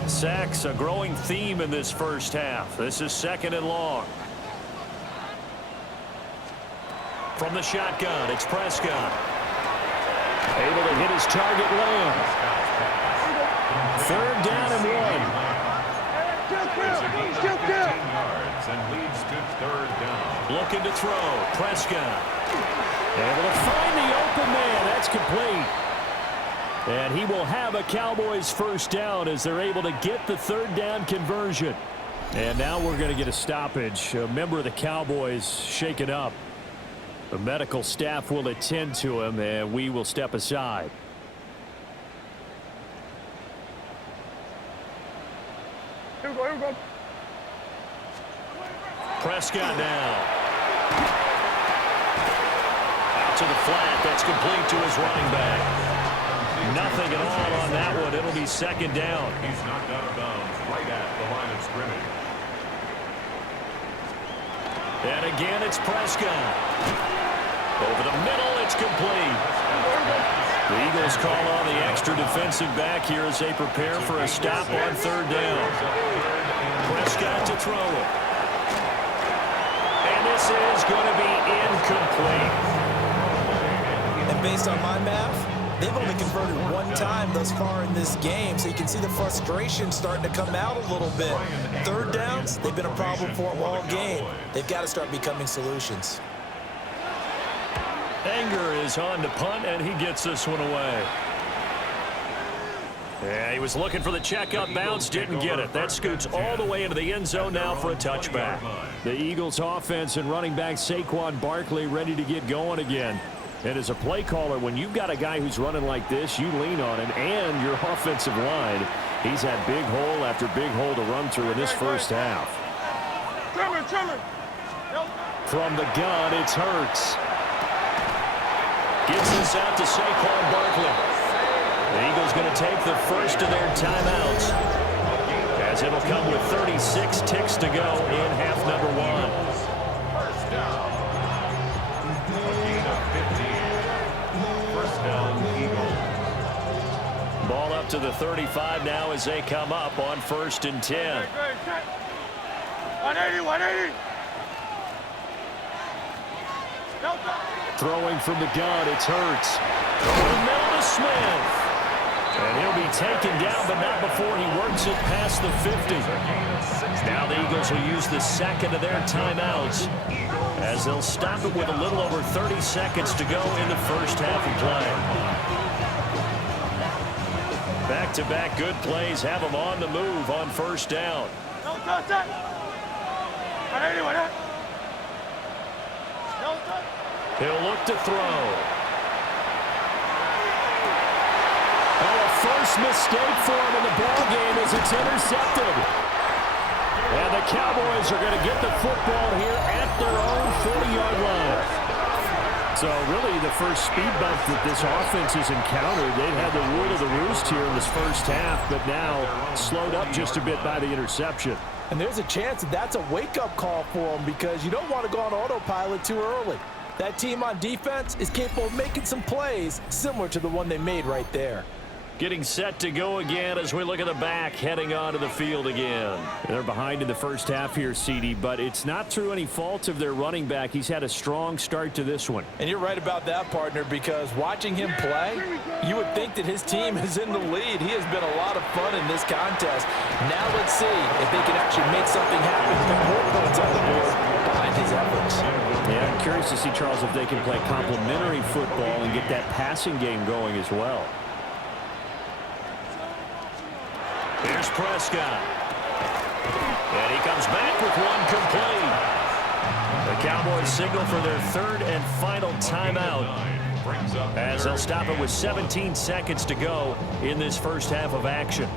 Sacks, a growing theme in this first half. This is second and long. From the shotgun, it's Prescott. Able to hit his target Lamb. Third down and 1. And leads to third down. Looking to throw. Prescott. Able to find the open man. That's complete. And he will have a Cowboys first down as they're able to get the third down conversion. And now we're going to get a stoppage. A member of the Cowboys shaken up. The medical staff will attend to him, and we will step aside. Here we go. Prescott now. Out to the flat. That's complete to his running back. Nothing at all on that one. It'll be second down. He's knocked out of bounds right at the line of scrimmage. And again, it's Prescott. Over the middle, it's complete. The Eagles call on the extra defensive back here as they prepare for a stop on third down. Prescott to throw it. And this is going to be incomplete. And based on my math, they've only converted one time thus far in this game, so you can see the frustration starting to come out a little bit. Third downs, they've been a problem for them all game. They've got to start becoming solutions. Anger is on to punt, and he gets this one away. Yeah, he was looking for the checkup bounce, didn't get it. That scoots all the way into the end zone now for a touchback. The Eagles offense and running back Saquon Barkley ready to get going again. And as a play caller, when you've got a guy who's running like this, you lean on him and your offensive line. He's had big hole after big hole to run through in this first half. From the gun, it's Hurts. Gets this out to Saquon Barkley. The Eagles going to take the first of their timeouts, as it'll come with 36 ticks to go in half number one. First down. A gain of 15. First down, Eagles. Ball up to the 35 now as they come up on 1st and 10. 180. Throwing from the gun, it's Hurts. Over the middle to Smith. And he'll be taken down, but not before he works it past the 50. Now the Eagles will use the second of their timeouts, as they'll stop it with a little over 30 seconds to go in the first half of play. Back-to-back good plays have them on the move on first down. He'll look to throw. First mistake for him in the ball game as it's intercepted. And the Cowboys are going to get the football here at their own 40-yard line. So really the first speed bump that this offense has encountered. They've had the rule of the roost here in this first half, but now slowed up just a bit by the interception. And there's a chance that that's a wake-up call for them, because you don't want to go on autopilot too early. That team on defense is capable of making some plays similar to the one they made right there. Getting set to go again as we look at the back, heading onto the field again. They're behind in the first half here, CD, but it's not through any fault of their running back. He's had a strong start to this one. And you're right about that, partner, because watching him play, you would think that his team is in the lead. He has been a lot of fun in this contest. Now let's see if they can actually make something happen, put more points on the board behind his efforts. Yeah, I'm curious to see, Charles, if they can play complementary football and get that passing game going as well. Here's Prescott. And he comes back with one complete. The Cowboys signal for their third and final timeout, as they'll stop it with 17 seconds to go in this first half of action.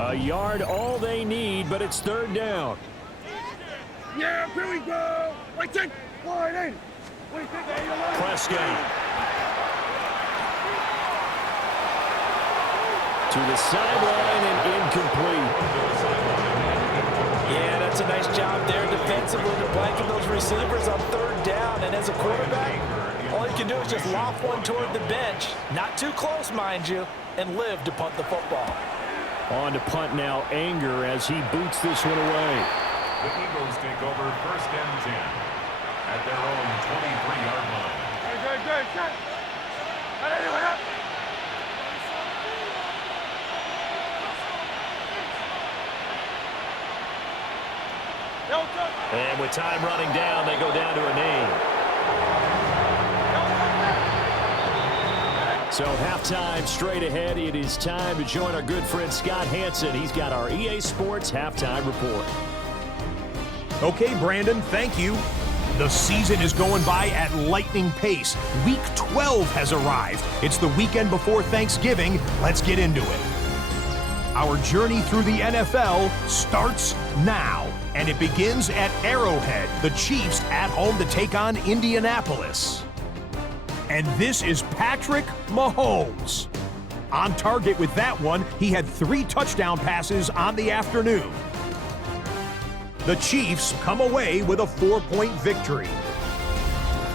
A yard, all they need, but it's third down. Yeah, here we go. Like check. Line in. Prescott. To the sideline and incomplete. Yeah, that's a nice job there defensively to blanket those receivers on third down. And as a quarterback, all you can do is just loft one toward the bench. Not too close, mind you, and live to punt the football. On to punt now, Anger, as he boots this one away. The Eagles take over 1st and 10 at their own 23-yard line. Good. Anyway, up. And with time running down, they go down to a knee. So halftime straight ahead. It is time to join our good friend Scott Hansen. He's got our EA Sports halftime report. Okay, Brandon, thank you. The season is going by at lightning pace. Week 12 has arrived. It's the weekend before Thanksgiving. Let's get into it. Our journey through the NFL starts now, and it begins at Arrowhead. The Chiefs at home to take on Indianapolis. And this is Patrick Mahomes. On target with that one, he had 3 touchdown passes on the afternoon. The Chiefs come away with a 4-point victory.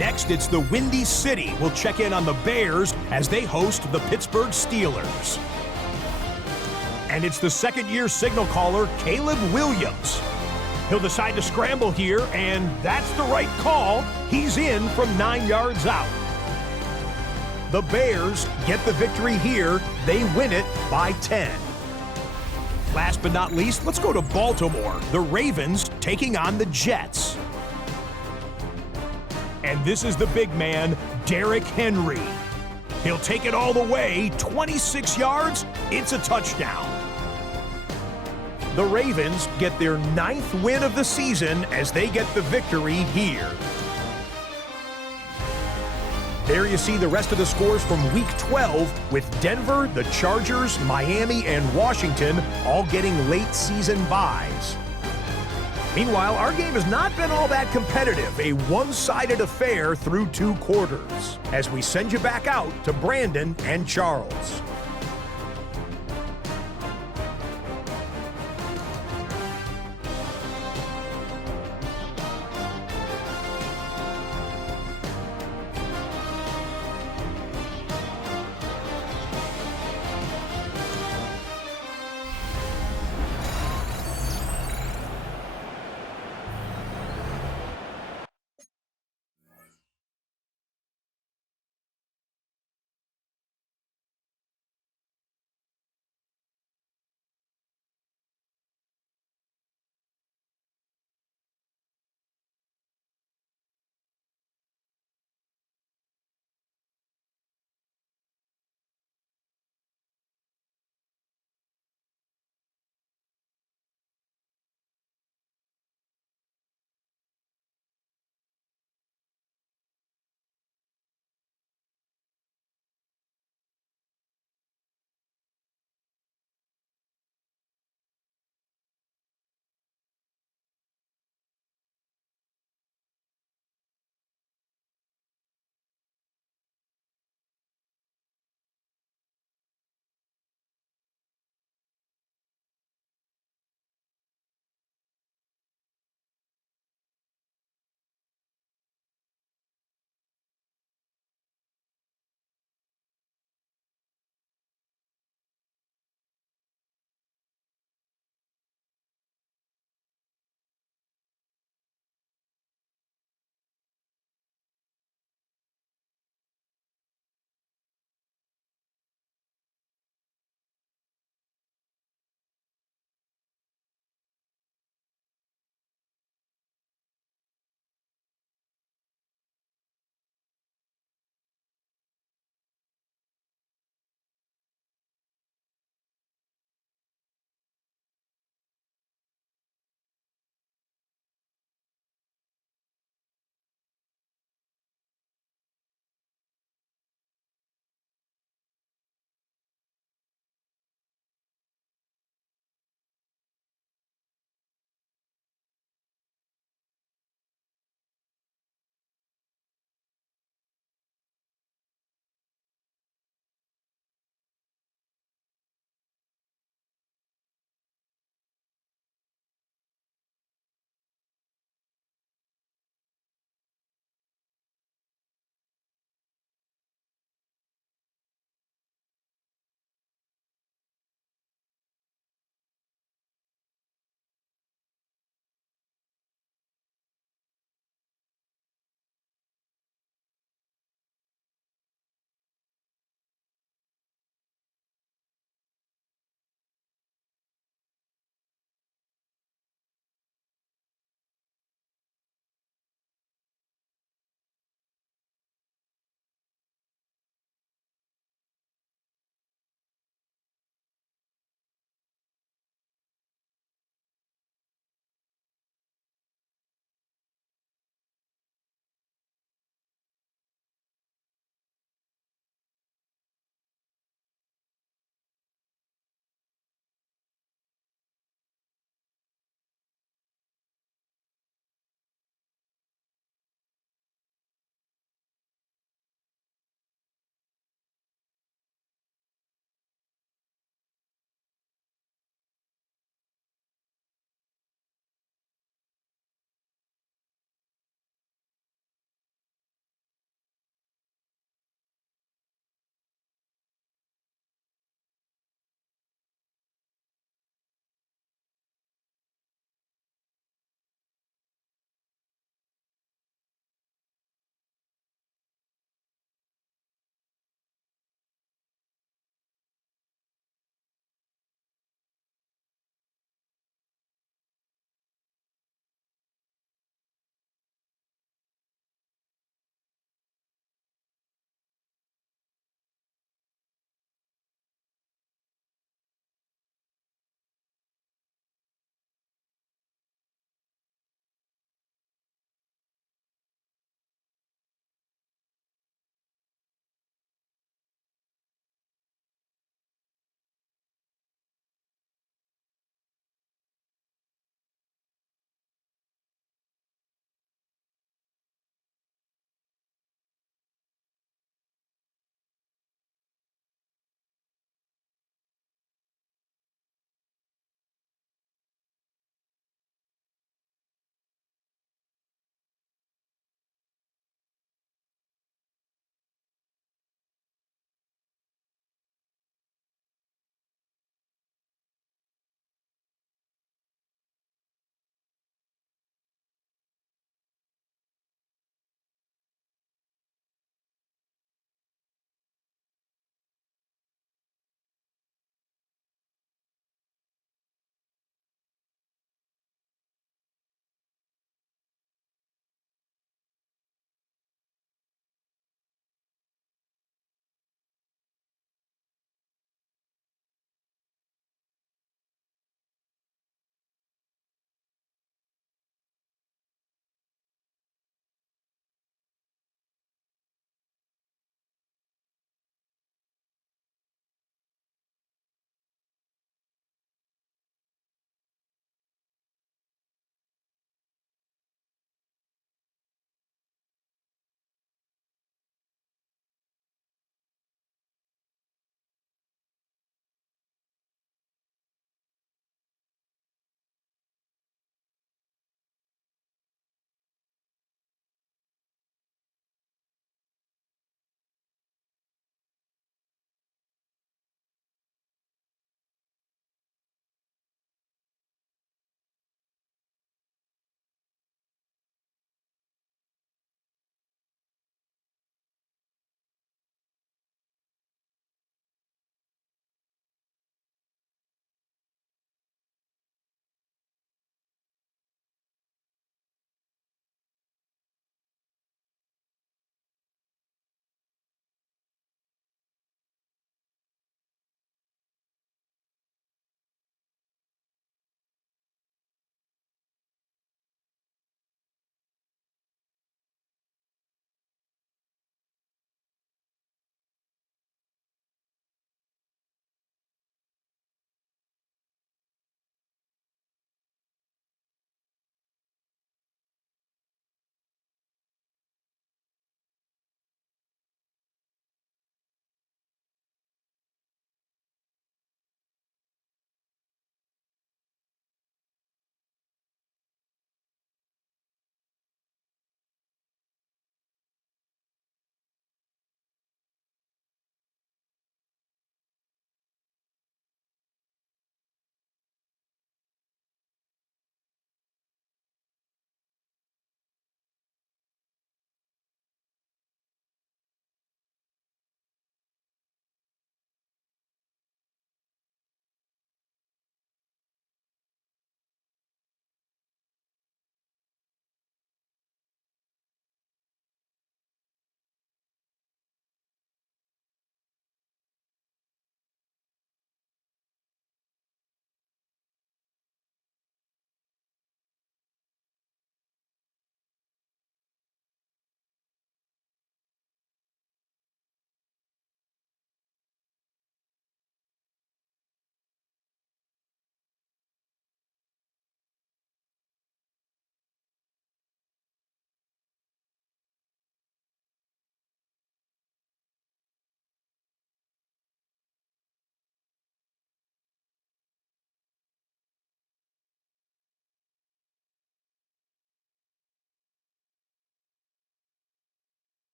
Next, it's the Windy City. We'll check in on the Bears as they host the Pittsburgh Steelers. And it's the second-year signal caller, Caleb Williams. He'll decide to scramble here, and that's the right call. He's in from 9 yards out. The Bears get the victory here. They win it by 10. Last but not least, let's go to Baltimore. The Ravens taking on the Jets. And this is the big man, Derrick Henry. He'll take it all the way, 26 yards, it's a touchdown. The Ravens get their 9th win of the season as they get the victory here. There you see the rest of the scores from Week 12 with Denver, the Chargers, Miami, and Washington all getting late season byes. Meanwhile, our game has not been all that competitive, a one-sided affair through 2 quarters, as we send you back out to Brandon and Charles.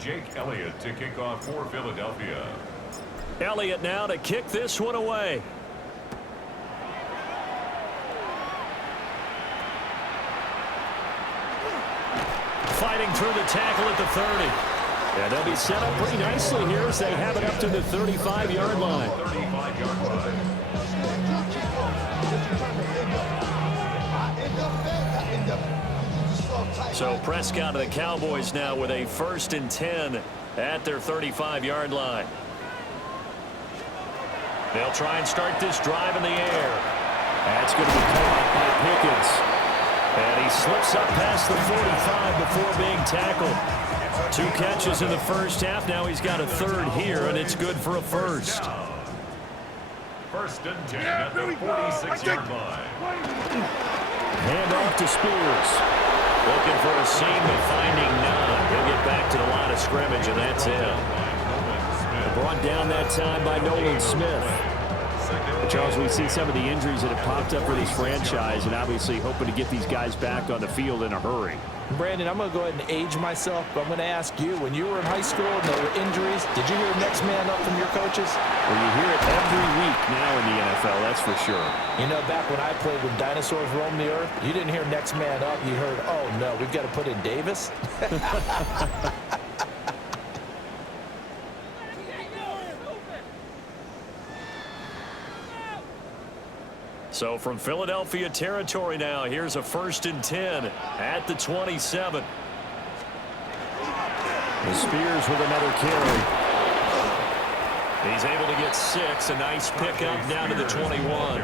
Jake Elliott to kick off for Philadelphia. Elliott now to kick this one away. Fighting through the tackle at the 30. And they'll be set up pretty nicely here as they have it up to the 35-yard line. 35-yard line. So Prescott of the Cowboys now with a 1st and 10 at their 35-yard line. They'll try and start this drive in the air. That's going to be caught up by Pickens. And he slips up past the 45 before being tackled. 2 catches in the first half. Now he's got a 3rd here, and it's good for a 1st. 1st and 10 at the 46-yard line. Hand off to Spears. Looking for a seam, but finding none. He'll get back to the line of scrimmage, and that's it. Brought down that time by Nolan Smith. Charles, we see some of the injuries that have popped up for this franchise, and obviously hoping to get these guys back on the field in a hurry. Brandon, I'm going to go ahead and age myself, but I'm going to ask you, when you were in high school and there were injuries, did you hear next man up from your coaches? Well, you hear it every week now in the NFL, that's for sure. You know, back when I played when dinosaurs roamed the earth, you didn't hear next man up. You heard, oh, no, we've got to put in Davis. So from Philadelphia territory now, here's a 1st and 10 at the 27. The Spears with another carry. He's able to get 6. A nice pickup down to the 21.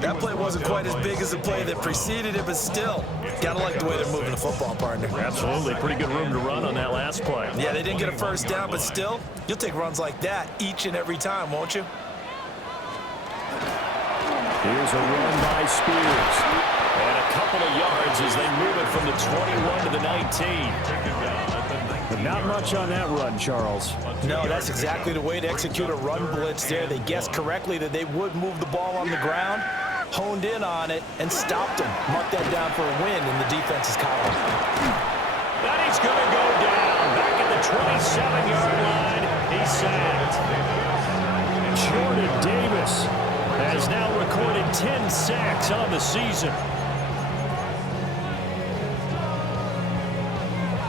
That play wasn't quite as big as the play that preceded it, but still, gotta like the way they're moving the football, partner. Absolutely. Pretty good room to run on that last play. Yeah, they didn't get a 1st down, but still, you'll take runs like that each and every time, won't you? Here's a run by Spears. And a couple of yards as they move it from the 21 to the 19. But not much on that run, Charles. No, that's exactly the way to execute a run blitz there. They guessed correctly that they would move the ball on the ground, honed in on it, and stopped them. Mark that down for a win in the defense's column. That he's going to go down. Back at the 27-yard line. He's sacked. Jordan Davis has now recorded 10 sacks on the season.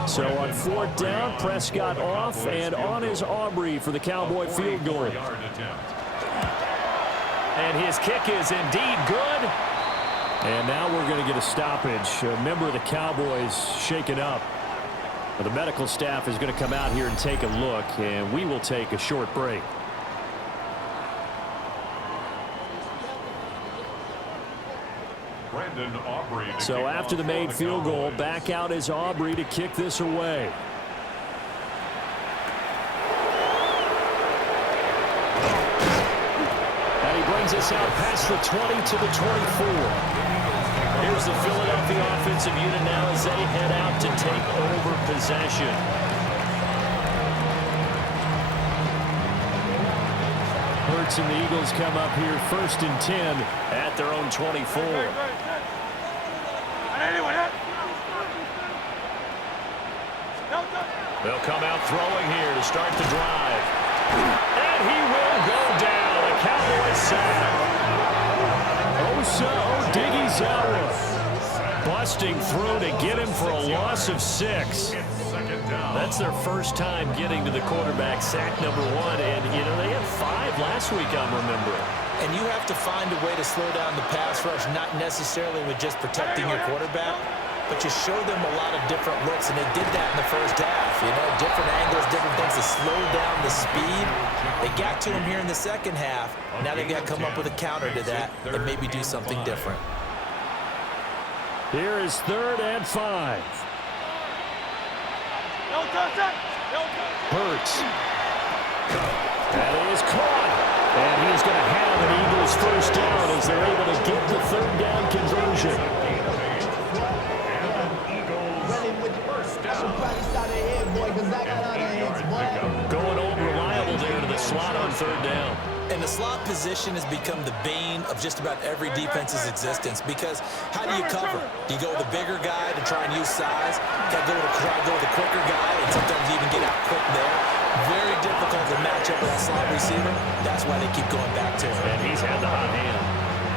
So on 4th down, Prescott off, and on is Aubrey for the Cowboy field goal. And his kick is indeed good. And now we're going to get a stoppage. A member of the Cowboys shaken up. The medical staff is going to come out here and take a look, and we will take a short break. So after the made field goal, back out is Aubrey to kick this away. And he brings us out past the 20 to the 24. Here's the Philadelphia offensive unit now as they head out to take over possession. Hurts and the Eagles come up here 1st and 10 at their own 24. They'll come out throwing here to start the drive. And he will go down. A Cowboys sack. Osa Odighizuwa busting through to get him for a loss of 6. That's their first time getting to the quarterback, sack number 1. And, you know, they had 5 last week, I'm remembering. And you have to find a way to slow down the pass rush, not necessarily with just protecting your quarterback, but you show them a lot of different looks, and they did that in the first half. You know, different angles, different things to slow down the speed. They got to him here in the second half. Now they've got to come up with a counter to that and maybe do something different. Here is 3rd and 5. Hurts. That is caught. And he's going to have an Eagles 1st down as they're able to get the 3rd down conversion. Going old reliable there to the slot on 3rd down. And the slot position has become the bane of just about every defense's existence because how do you cover? Do you go with a bigger guy to try and use size? Got to try to go with a quicker guy and sometimes even get out quick there. Very difficult to match up with that slot receiver. That's why they keep going back to him. And he's had the hot hand.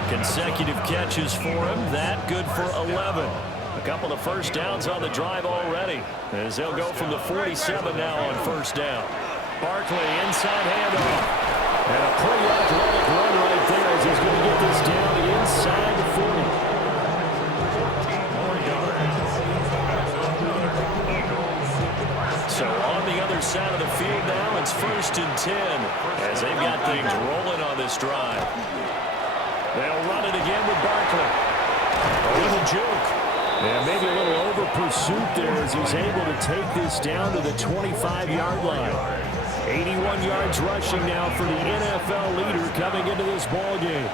Consecutive catches for him. That good for 11. A couple of first downs on the drive already as they'll go from the 47 now on first down. Barkley inside handoff. And a pretty athletic run right there as he's going to get this down inside the 40. So on the other side of the field now, it's 1st and 10 as they've got things rolling on this drive. They'll run it again with Barkley. A little juke. Yeah, maybe a little over pursuit there as he's able to take this down to the 25-yard line. 81 yards rushing now for the NFL leader coming into this ball game.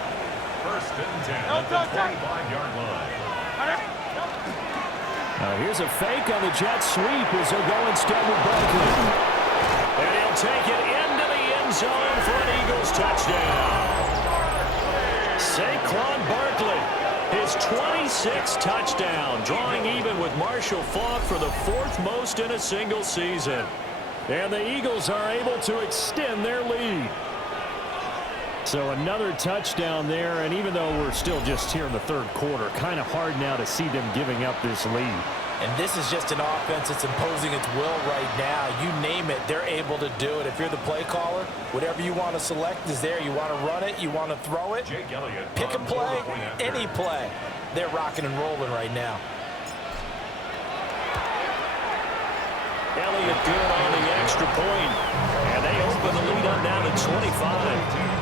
1st and 10 at the 25-yard line. Now here's a fake on the jet sweep as they'll go instead with Barkley. And he'll take it into the end zone for an Eagles touchdown. Saquon Barkley, his 26th touchdown, drawing even with Marshall Faulk for the 4th most in a single season. And the Eagles are able to extend their lead. So another touchdown there, and even though we're still just here in the 3rd quarter, kind of hard now to see them giving up this lead. And this is just an offense that's imposing its will right now. You name it, they're able to do it. If you're the play caller, whatever you want to select is there. You want to run it, you want to throw it, pick a play, any play. They're rocking and rolling right now. Elliott good on the extra point. And they open the lead up now to 25.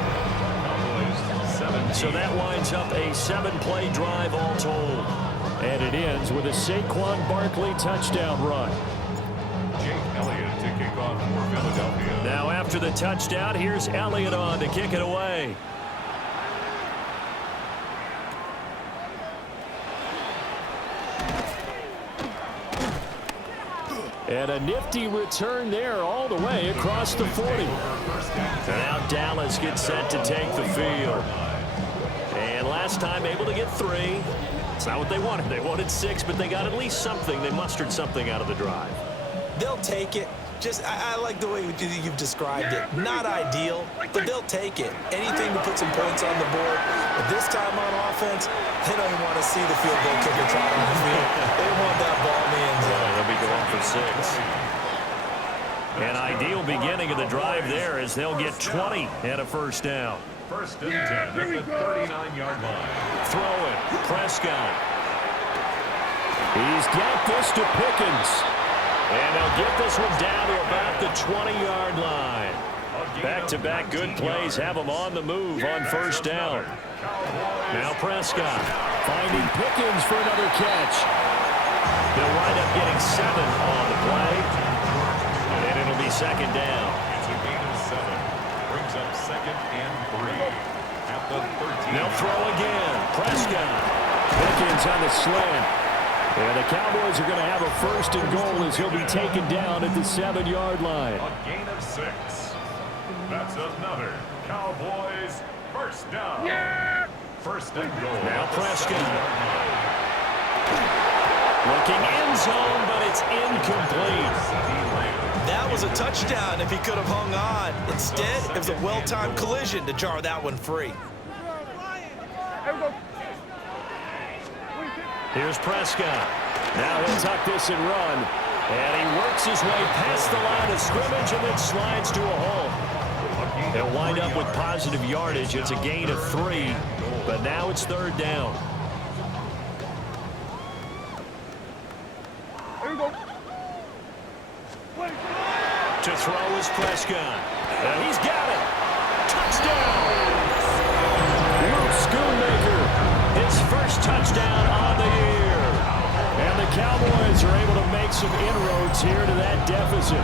So that winds up a 7-play drive all told. And it ends with a Saquon Barkley touchdown run. Jake Elliott to kick off for Philadelphia. Now after the touchdown, here's Elliott on to kick it away. And a nifty return there all the way across the 40. And now Dallas gets set to take the field. And last time able to get 3. It's not what they wanted. They wanted 6, but they got at least something. They mustered something out of the drive. They'll take it. I like the way you've described it. Not ideal, but they'll take it. Anything to put some points on the board. But this time on offense, they don't even want to see the field goal kicker trot on the field. They want that ball in the end zone. They'll be going for 6. An ideal beginning of the drive there as they'll get 20 and a first down. 1st and 10 at the 39-yard line. Throw it. Prescott. He's got this to Pickens. And they'll get this one down to about the 20-yard line. Back-to-back good plays have them on the move on first down. Now Prescott finding Pickens for another catch. They'll wind up getting 7 on the play. And it'll be second down. It's a gain of 7. Brings up 2nd and 3 at the 13. They'll throw again. Prescott. Pickens on the slant. And the Cowboys are going to have a 1st and goal as he'll be taken down at the 7-yard line. A gain of 6. That's another Cowboys first down. Yeah! 1st and goal. Now Prescott. Looking end zone, but it's incomplete. That was a touchdown if he could have hung on. Instead, it was a well-timed collision to jar that one free. Here's Prescott. Now he'll tuck this and run. And he works his way past the line of scrimmage and then slides to a hole. They'll wind up with positive yardage. It's a gain of 3, but now it's 3rd down. To throw is Prescott. And he's got it. Touchdown! Luke Schoonmaker, his first touchdown on the year. And the Cowboys are able to make some inroads here to that deficit.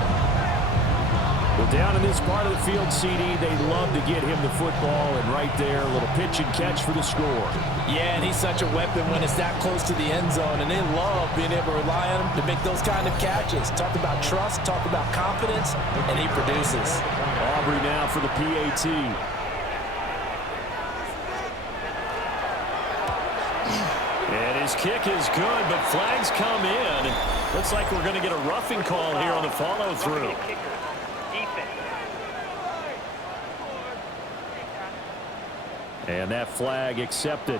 But down in this part of the field, CD, they love to get him the football, and right there, a little pitch and catch for the score. Yeah, and he's such a weapon when it's that close to the end zone, and they love being able to rely on him to make those kind of catches. Talk about trust, talk about confidence, and he produces. Aubrey now for the PAT. His kick is good, but flags come in. Looks like we're going to get a roughing call here on the follow-through. And that flag accepted.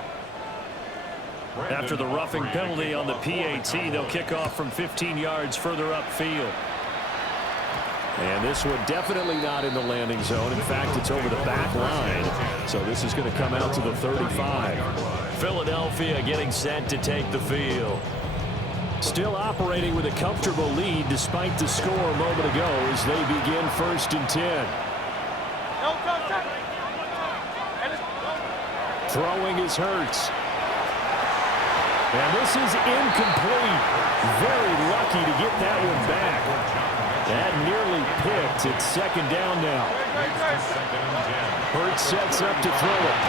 After the roughing penalty on the PAT, they'll kick off from 15 yards further upfield. And this one definitely not in the landing zone. In fact, it's over the back line. So this is going to come out to the 35. Philadelphia getting set to take the field. Still operating with a comfortable lead despite the score a moment ago as they begin 1st and 10. Throwing is Hurts. And this is incomplete. Very lucky to get that one back. That nearly picked. It's 2nd down now. Hurts sets up to throw it.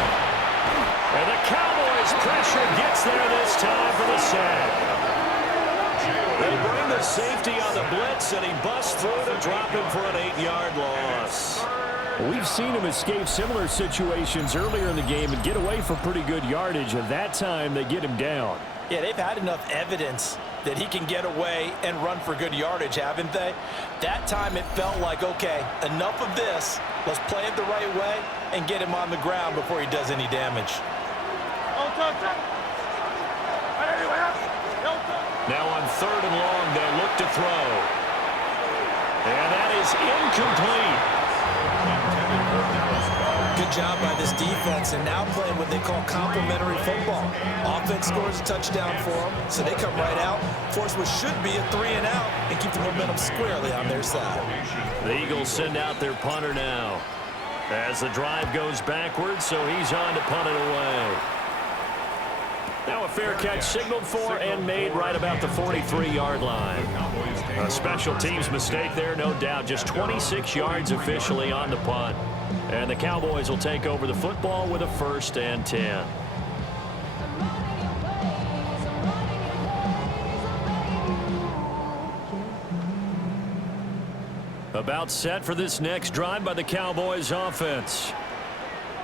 And the Cowboys pressure gets there this time for the sack. They bring the safety on the blitz, and he busts through to drop him for an 8-yard loss. We've seen him escape similar situations earlier in the game and get away for pretty good yardage, and that time they get him down. Yeah, they've had enough evidence that he can get away and run for good yardage, haven't they? That time it felt like, okay, enough of this. Let's play it the right way and get him on the ground before he does any damage. Now on 3rd and long, they'll look to throw. And that is incomplete. Good job by this defense, and now playing what they call complementary football. Offense scores a touchdown for them, so they come right out, force what should be a 3-and-out, and keep the momentum squarely on their side. The Eagles send out their punter now. As the drive goes backwards, so he's on to punt it away. Now a fair catch signaled for and made right about the 43-yard line. A special teams mistake there, no doubt. Just 26 yards officially on the punt. And the Cowboys will take over the football with a 1st and 10. About set for this next drive by the Cowboys offense.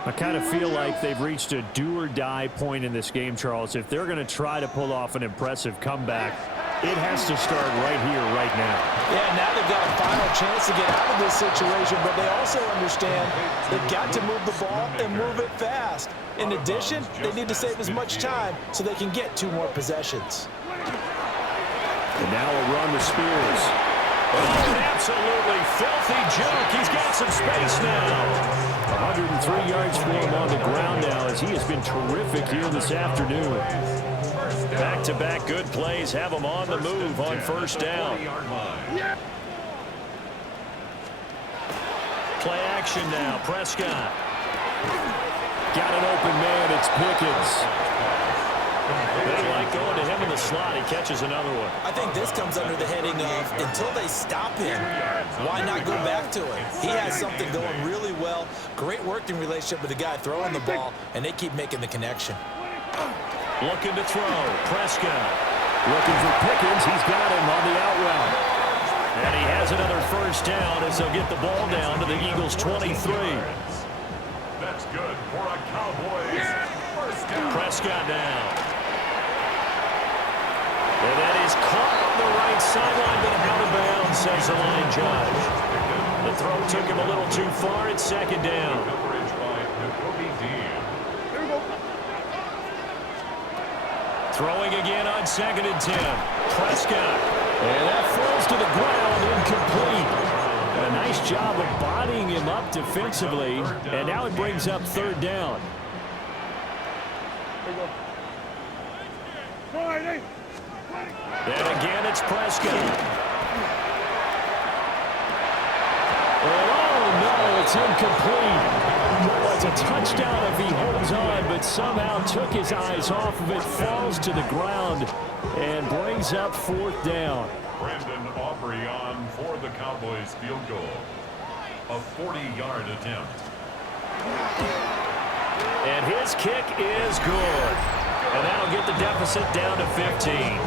I kind of feel like they've reached a do-or-die point in this game, Charles. If they're going to try to pull off an impressive comeback, it has to start right here, right now. Yeah, now they've got a final chance to get out of this situation, but they also understand they've got to move the ball and move it fast. In addition, they need to save as much time so they can get 2 more possessions. And now a run to Spears. Oh, an absolutely filthy juke. He's got some space now. 103 yards for him on the ground now as he has been terrific here this afternoon. Back-to-back good plays have him on the move on 1st down. Play action now. Prescott. Got an open man. It's Pickens. They like going to him in the slot. He catches another one. I think this comes under the heading of until they stop him, why not go back to him? He has something going really well. Great working relationship with the guy throwing the ball, and they keep making the connection. Looking to throw. Prescott. Looking for Pickens. He's got him on the out route. And he has another 1st down as they'll get the ball down to the Eagles' 23. That's good for a Cowboys 1st down. Prescott now. And that is caught on the right sideline, but out of bounds, says the line judge. The throw took him a little too far. It's 2nd down. Throwing again on 2nd and 10. Prescott. And that falls to the ground, incomplete. A nice job of bodying him up defensively. And now it brings up 3rd down. And again, it's Prescott. Oh, no, it's incomplete. It's a touchdown if he holds on, but somehow took his eyes off of it, falls to the ground, and brings up 4th down. Brandon Aubrey on for the Cowboys field goal. A 40-yard attempt. And his kick is good. And that'll get the deficit down to 15.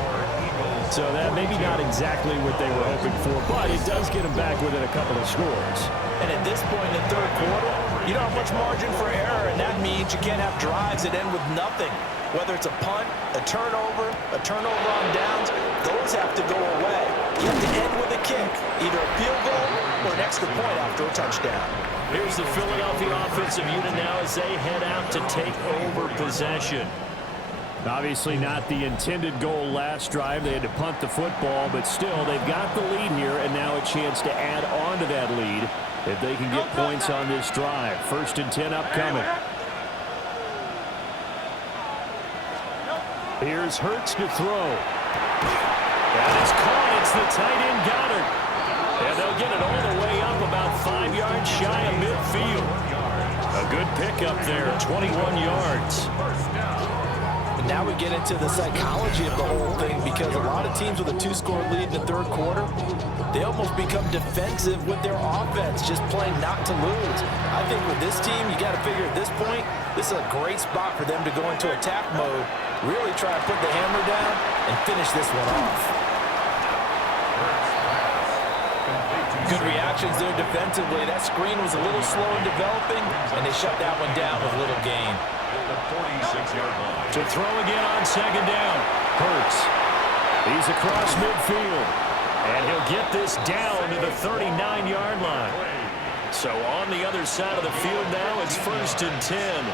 So that maybe not exactly what they were hoping for, but it does get them back within a couple of scores. And at this point in the third quarter, you don't have much margin for error, and that means you can't have drives that end with nothing. Whether it's a punt, a turnover on downs, those have to go away. You have to end with a kick, either a field goal or an extra point after a touchdown. Here's the Philadelphia offensive unit now as they head out to take over possession. Obviously not the intended goal last drive. They had to punt the football, but still they've got the lead here and now a chance to add on to that lead if they can get points on this drive. 1st and 10 upcoming. Here's Hurts to throw. And it's caught. It's the tight end Goddard. And they'll get it all the way up about 5 yards shy of midfield. A good pickup there, 21 yards. And now we get into the psychology of the whole thing, because a lot of teams with a 2-score lead in the third quarter, they almost become defensive with their offense, just playing not to lose. I think with this team, you got to figure at this point, this is a great spot for them to go into attack mode, really try to put the hammer down and finish this one off. Good reactions there defensively. That screen was a little slow in developing, and they shut that one down with little gain. To throw again on 2nd down. Hurts. He's across midfield. And he'll get this down to the 39-yard line. So on the other side of the field now, it's 1st and 10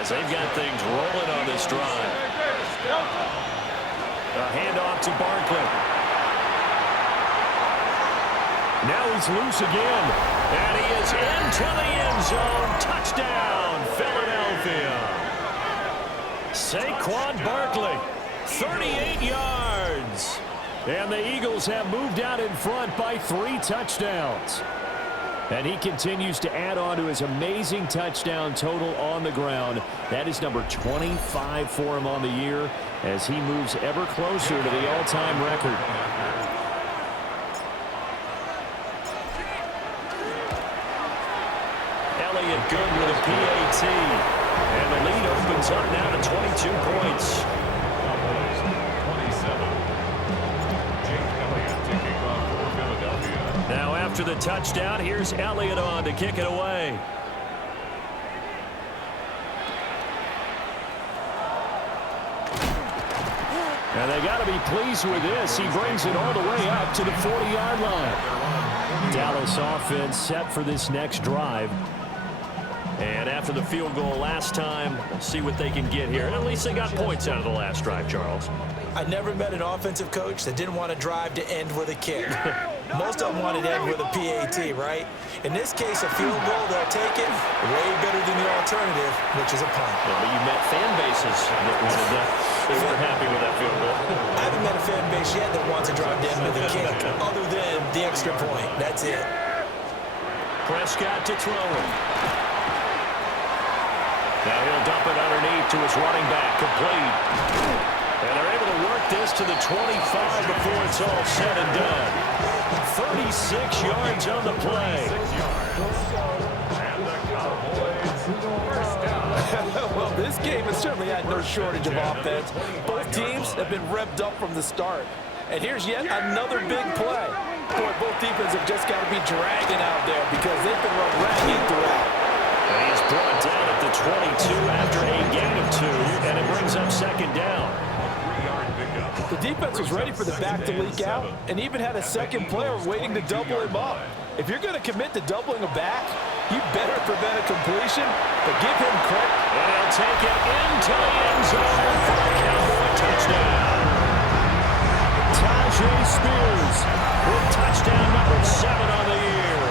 as they've got things rolling on this drive. A handoff to Barkley. Now he's loose again. And he is into the end zone. Touchdown, Philadelphia. Saquon Barkley, 38 yards. And the Eagles have moved out in front by 3 touchdowns. And he continues to add on to his amazing touchdown total on the ground. That is number 25 for him on the year as he moves ever closer to the all-time record. Elliott good with a PAT. And the lead opens up now to 22 points. Cowboys 27. Jake Elliott taking off for Philadelphia. Now after the touchdown, here's Elliott on to kick it away. And they got to be pleased with this. He brings it all the way up to the 40-yard line. Dallas offense set for this next drive. And after the field goal last time, we'll see what they can get here. At least they got points out of the last drive, Charles. I never met an offensive coach that didn't want to drive to end with a kick. Most of them wanted to end with a PAT, right? In this case, a field goal, they'll take it way better than the alternative, which is a punt. Yeah, but you met fan bases that wanted that. They weren't happy with that field goal. I haven't met a fan base yet that wants to drive to end with a kick, other than the extra point. That's it. Prescott to throw it. Now he'll dump it underneath to his running back, complete. And they're able to work this to the 25 before it's all said and done. 36 yards on the play. And the Cowboys first down. Well, this game has certainly had no shortage of offense. Both teams have been revved up from the start. And here's yet another big play. Boy, both defenses have just got to be dragging out there because they've been ragging throughout. And he's brought down at the 22 after a gain of 2, and it brings up 2nd down. The defense was ready for the back to leak out and even had a second player waiting to double him up. If you're going to commit to doubling a back, you better prevent a completion, but give him credit. And he'll take it into the end zone for a Cowboy touchdown. Tajay Spears with touchdown number 7 on the year.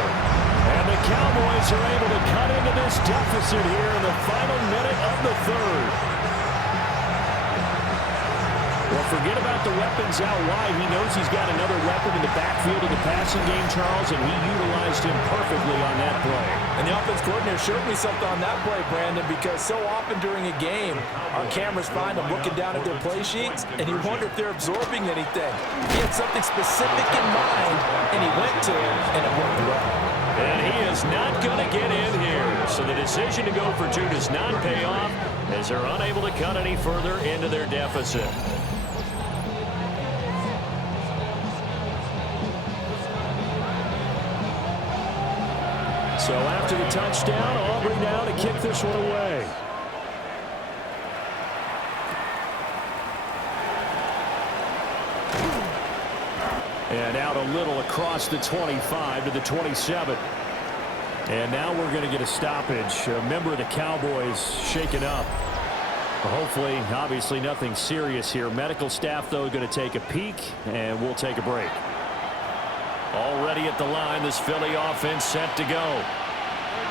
And the Cowboys are able to cut into this deficit here in the final minute of the third. Well, forget about the weapons out wide. He knows he's got another weapon in the backfield of the passing game, Charles, and he utilized him perfectly on that play. And the offense coordinator showed me something on that play, Brandon, because so often during a game, our cameras find them looking down at their play sheets, and you wonder if they're absorbing anything. He had something specific in mind, and he went to it, and it worked well. And he is not going to get in here. So the decision to go for 2 does not pay off as they're unable to cut any further into their deficit. So after the touchdown, Aubrey now to kick this one away. And out a little across the 25 to the 27. And now we're going to get a stoppage. A member of the Cowboys shaken up. Hopefully, obviously nothing serious here. Medical staff, though, going to take a peek, and we'll take a break. Already at the line, this Philly offense set to go.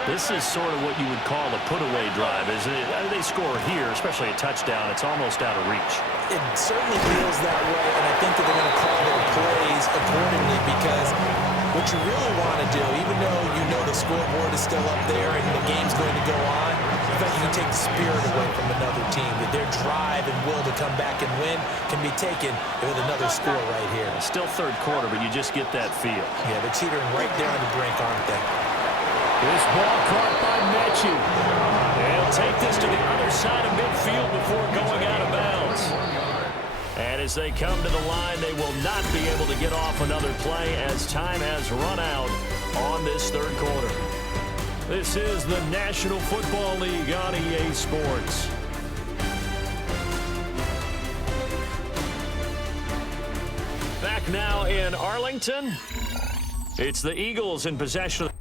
This is sort of what you would call a put-away drive, isn't it? They score here, especially a touchdown. It's almost out of reach. It certainly feels that way, and I think that they're going to call their plays accordingly because what you really want to do, even though you know the scoreboard is still up there and the game's going to go on, in fact, you can take the spirit away from another team. That their drive and will to come back and win can be taken with another score right here. Still third quarter, but you just get that feel. Yeah, they're teetering right there on the brink, aren't they? This ball caught by Mechie. They'll take this to the other side of midfield before going out of bounds. And as they come to the line, they will not be able to get off another play as time has run out on this third quarter. This is the National Football League on EA Sports. Back now in Arlington. It's the Eagles in possession of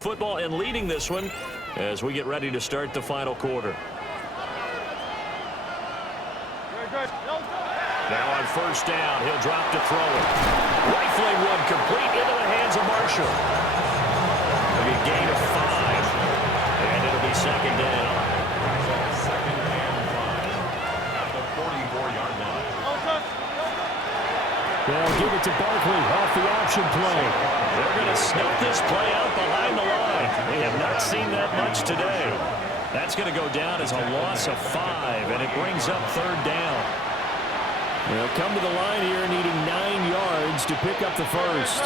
Football and leading this one as we get ready to start the final quarter. Now on first down, he'll drop to throw it. Rifling one complete into the hands of Marshall. A gain of 5, and it'll be second down. Second and 5 at the 44-yard line. They'll give it to Barkley off the option play. They're going to snuff this play out behind the line. We have not seen that much today. That's going to go down as a loss of 5, and it brings up third down. They'll come to the line here needing 9 yards to pick up the first.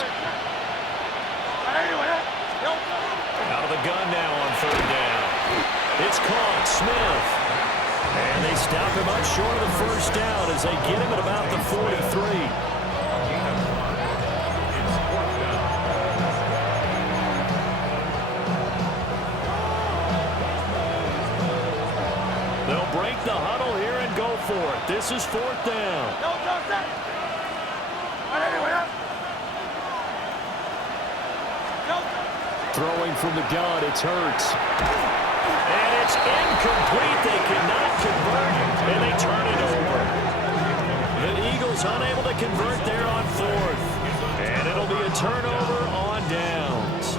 Out of the gun now on third down. It's caught, Smith. And they stop him up short of the first down as they get him at about the 43. They'll break the huddle here and go for it. This is fourth down. Throwing from the gun, it's Hurts. And it's incomplete. They cannot convert, and they turn it over. The Eagles unable to convert there on fourth. And it'll be a turnover on downs.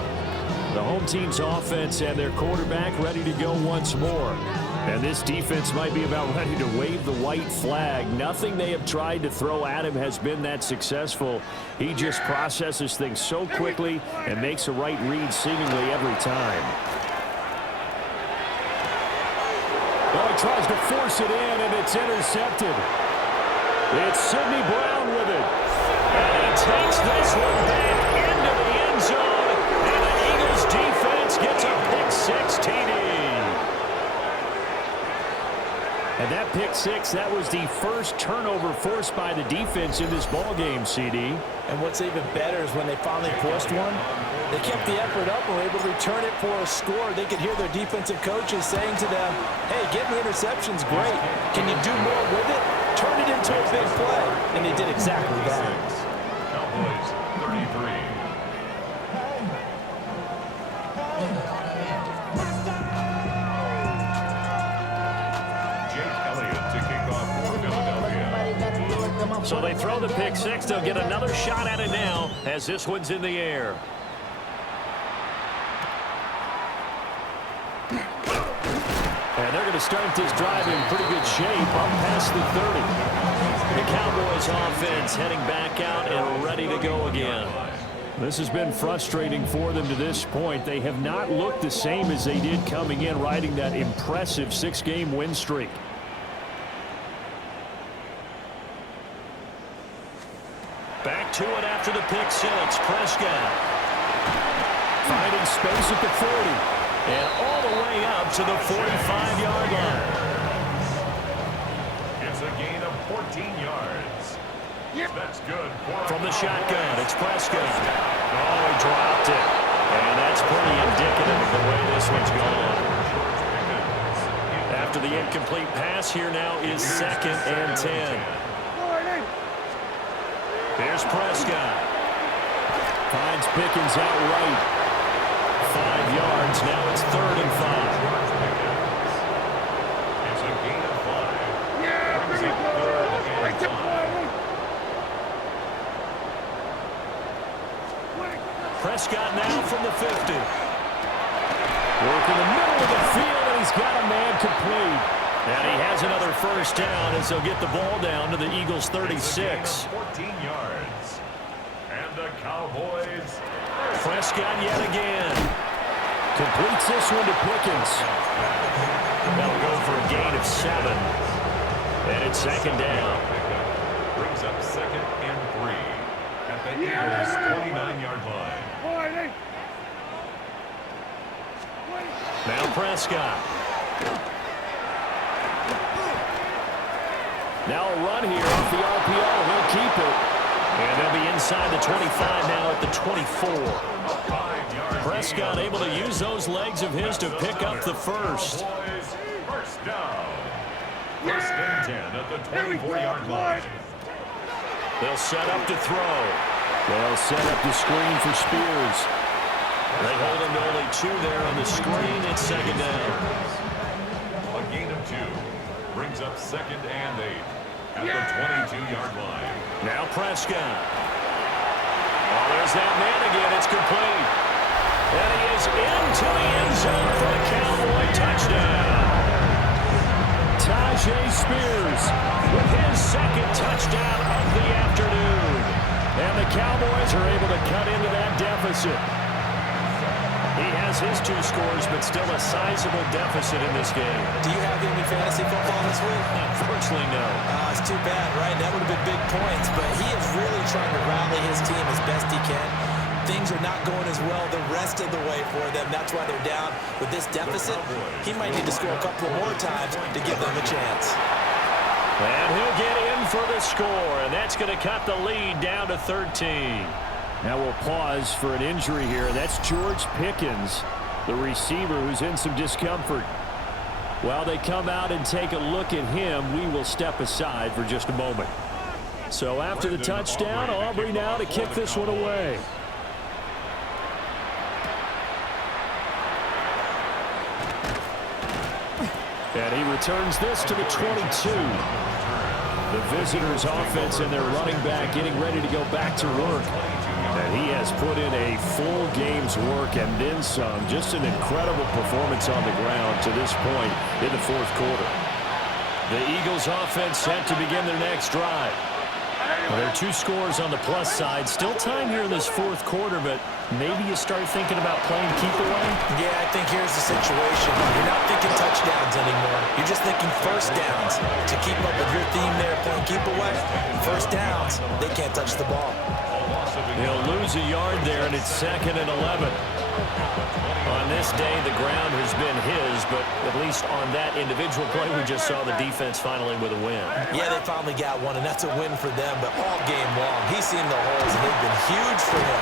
The home team's offense and their quarterback ready to go once more. And this defense might be about ready to wave the white flag. Nothing they have tried to throw at him has been that successful. He just processes things so quickly and makes a right read seemingly every time. Well, he tries to force it in, and it's intercepted. It's Sidney Brown with it. And he takes this one back into the end zone. And the Eagles defense gets a pick-6 TD. And that pick-6, that was the first turnover forced by the defense in this ballgame, CD. And what's even better is when they finally forced one, they kept the effort up and were able to return it for a score. They could hear their defensive coaches saying to them, hey, getting the interception's great. Can you do more with it? Turn it into a big play. And they did exactly that. Cowboys 33. So they throw the pick-6. They'll get another shot at it now as this one's in the air. And they're going to start this drive in pretty good shape up past the 30. The Cowboys offense heading back out and ready to go again. This has been frustrating for them to this point. They have not looked the same as they did coming in, riding that impressive 6-game win streak. Back to it after the pick-6. Prescott finding space at the 40 and all the way up to the 45-yard line. It's a gain of 14 yards. That's good. From the shotgun, it's Prescott. Oh, he dropped it. And that's pretty indicative of the way this one's gone. After the incomplete pass, here now is 2nd and 10. Here's Prescott. Finds Pickens out right. 5 yards. Now it's 3rd and 5. It's a gain of 5. Yeah, Brings up 3rd and 5. Prescott now from the 50. Working the middle of the field, and he's got a man complete. And he has another first down as they'll get the ball down to the Eagles' 36. 14 yards. And the Cowboys. Prescott yet again. Completes this one to Pickens. That'll go for a gain of 7. And it's 2nd down. Brings up 2nd and 3 at the Eagles' 29-yard line. Now Prescott. Now a run here off the RPO. He'll keep it. And they'll be inside the 25 now at the 24. Prescott able to use those legs of his to pick up the first. First down. 1st and 10 at the 24-yard line. They'll set up to throw. They'll set up the screen for Spears. They hold him to only 2 there on the screen. It's second down. A gain of 2 brings up 2nd and 8 at the 22-yard line. Now Prescott. Oh, there's that man again. It's complete. And he is into the end zone for the Cowboy touchdown. Tyjae Spears with his 2nd touchdown of the afternoon. And the Cowboys are able to cut into that deficit. He has his 2 scores, but still a sizable deficit in this game. Do you have any fantasy football this week? Unfortunately, no. It's too bad, right? That would have been big points, but he is really trying to rally his team as best he can. Things are not going as well the rest of the way for them. That's why they're down with this deficit. He might need to score a couple more times to give them a chance. And he'll get in for the score, and that's going to cut the lead down to 13. Now we'll pause for an injury here. That's George Pickens, the receiver who's in some discomfort. While they come out and take a look at him, we will step aside for just a moment. So after the touchdown, Aubrey now to kick this one away. And he returns this to the 22. The visitors' offense and their running back getting ready to go back to work. And he has put in a full game's work and then some. Just an incredible performance on the ground to this point in the 4th quarter. The Eagles' offense set to begin their next drive. Well, there are 2 scores on the plus side. Still time here in this 4th quarter, but maybe you start thinking about playing keep away? Yeah, I think here's the situation. You're not thinking touchdowns anymore. You're just thinking first downs. To keep up with your theme there, playing keep away, first downs, they can't touch the ball. He'll lose a yard there, and it's 2nd and 11. On this day, the ground has been his, but at least on that individual play, we just saw the defense finally with a win. Yeah, they finally got one, and that's a win for them, but all game long, he's seen the holes, and they've been huge for him.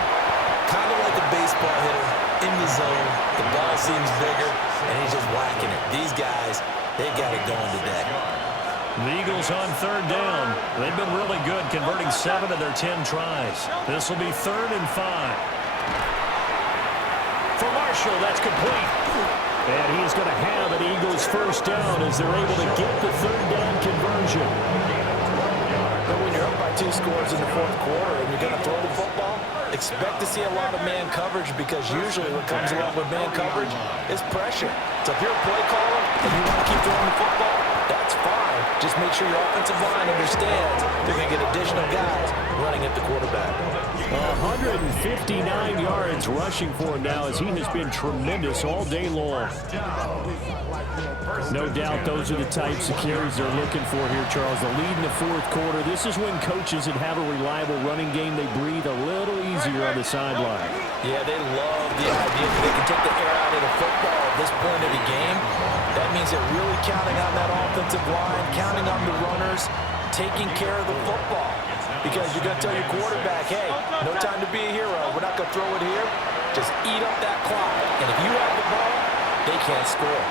Kind of like a baseball hitter in the zone. The ball seems bigger, and he's just whacking it. These guys, they got it going today. The Eagles on 3rd down. They've been really good, converting 7 of their 10 tries. This will be 3rd and 5. For Marshall, that's complete. And he's going to have an Eagles first down as they're able to get the 3rd down conversion. But when you're up by 2 scores in the 4th quarter and you're going to throw the football, expect to see a lot of man coverage, because usually what comes along with man coverage is pressure. So if you're a play caller and you want to keep throwing the football, that's fine. Just make sure your offensive line understands they're going to get additional guys running at the quarterback. 159 yards rushing for him now, as he has been tremendous all day long. No doubt those are the types of carries they're looking for here, Charles. The lead in the 4th quarter. This is when coaches that have a reliable running game, they breathe a little easier on the sideline. Yeah, they love the idea that they can take the air out of the football at this point of the game. That means they're really counting on that offensive line, counting on the runners, taking care of the football. Because you're going to tell your quarterback, hey, no time to be a hero. We're not going to throw it here. Just eat up that clock. And if you have the ball, they can't score.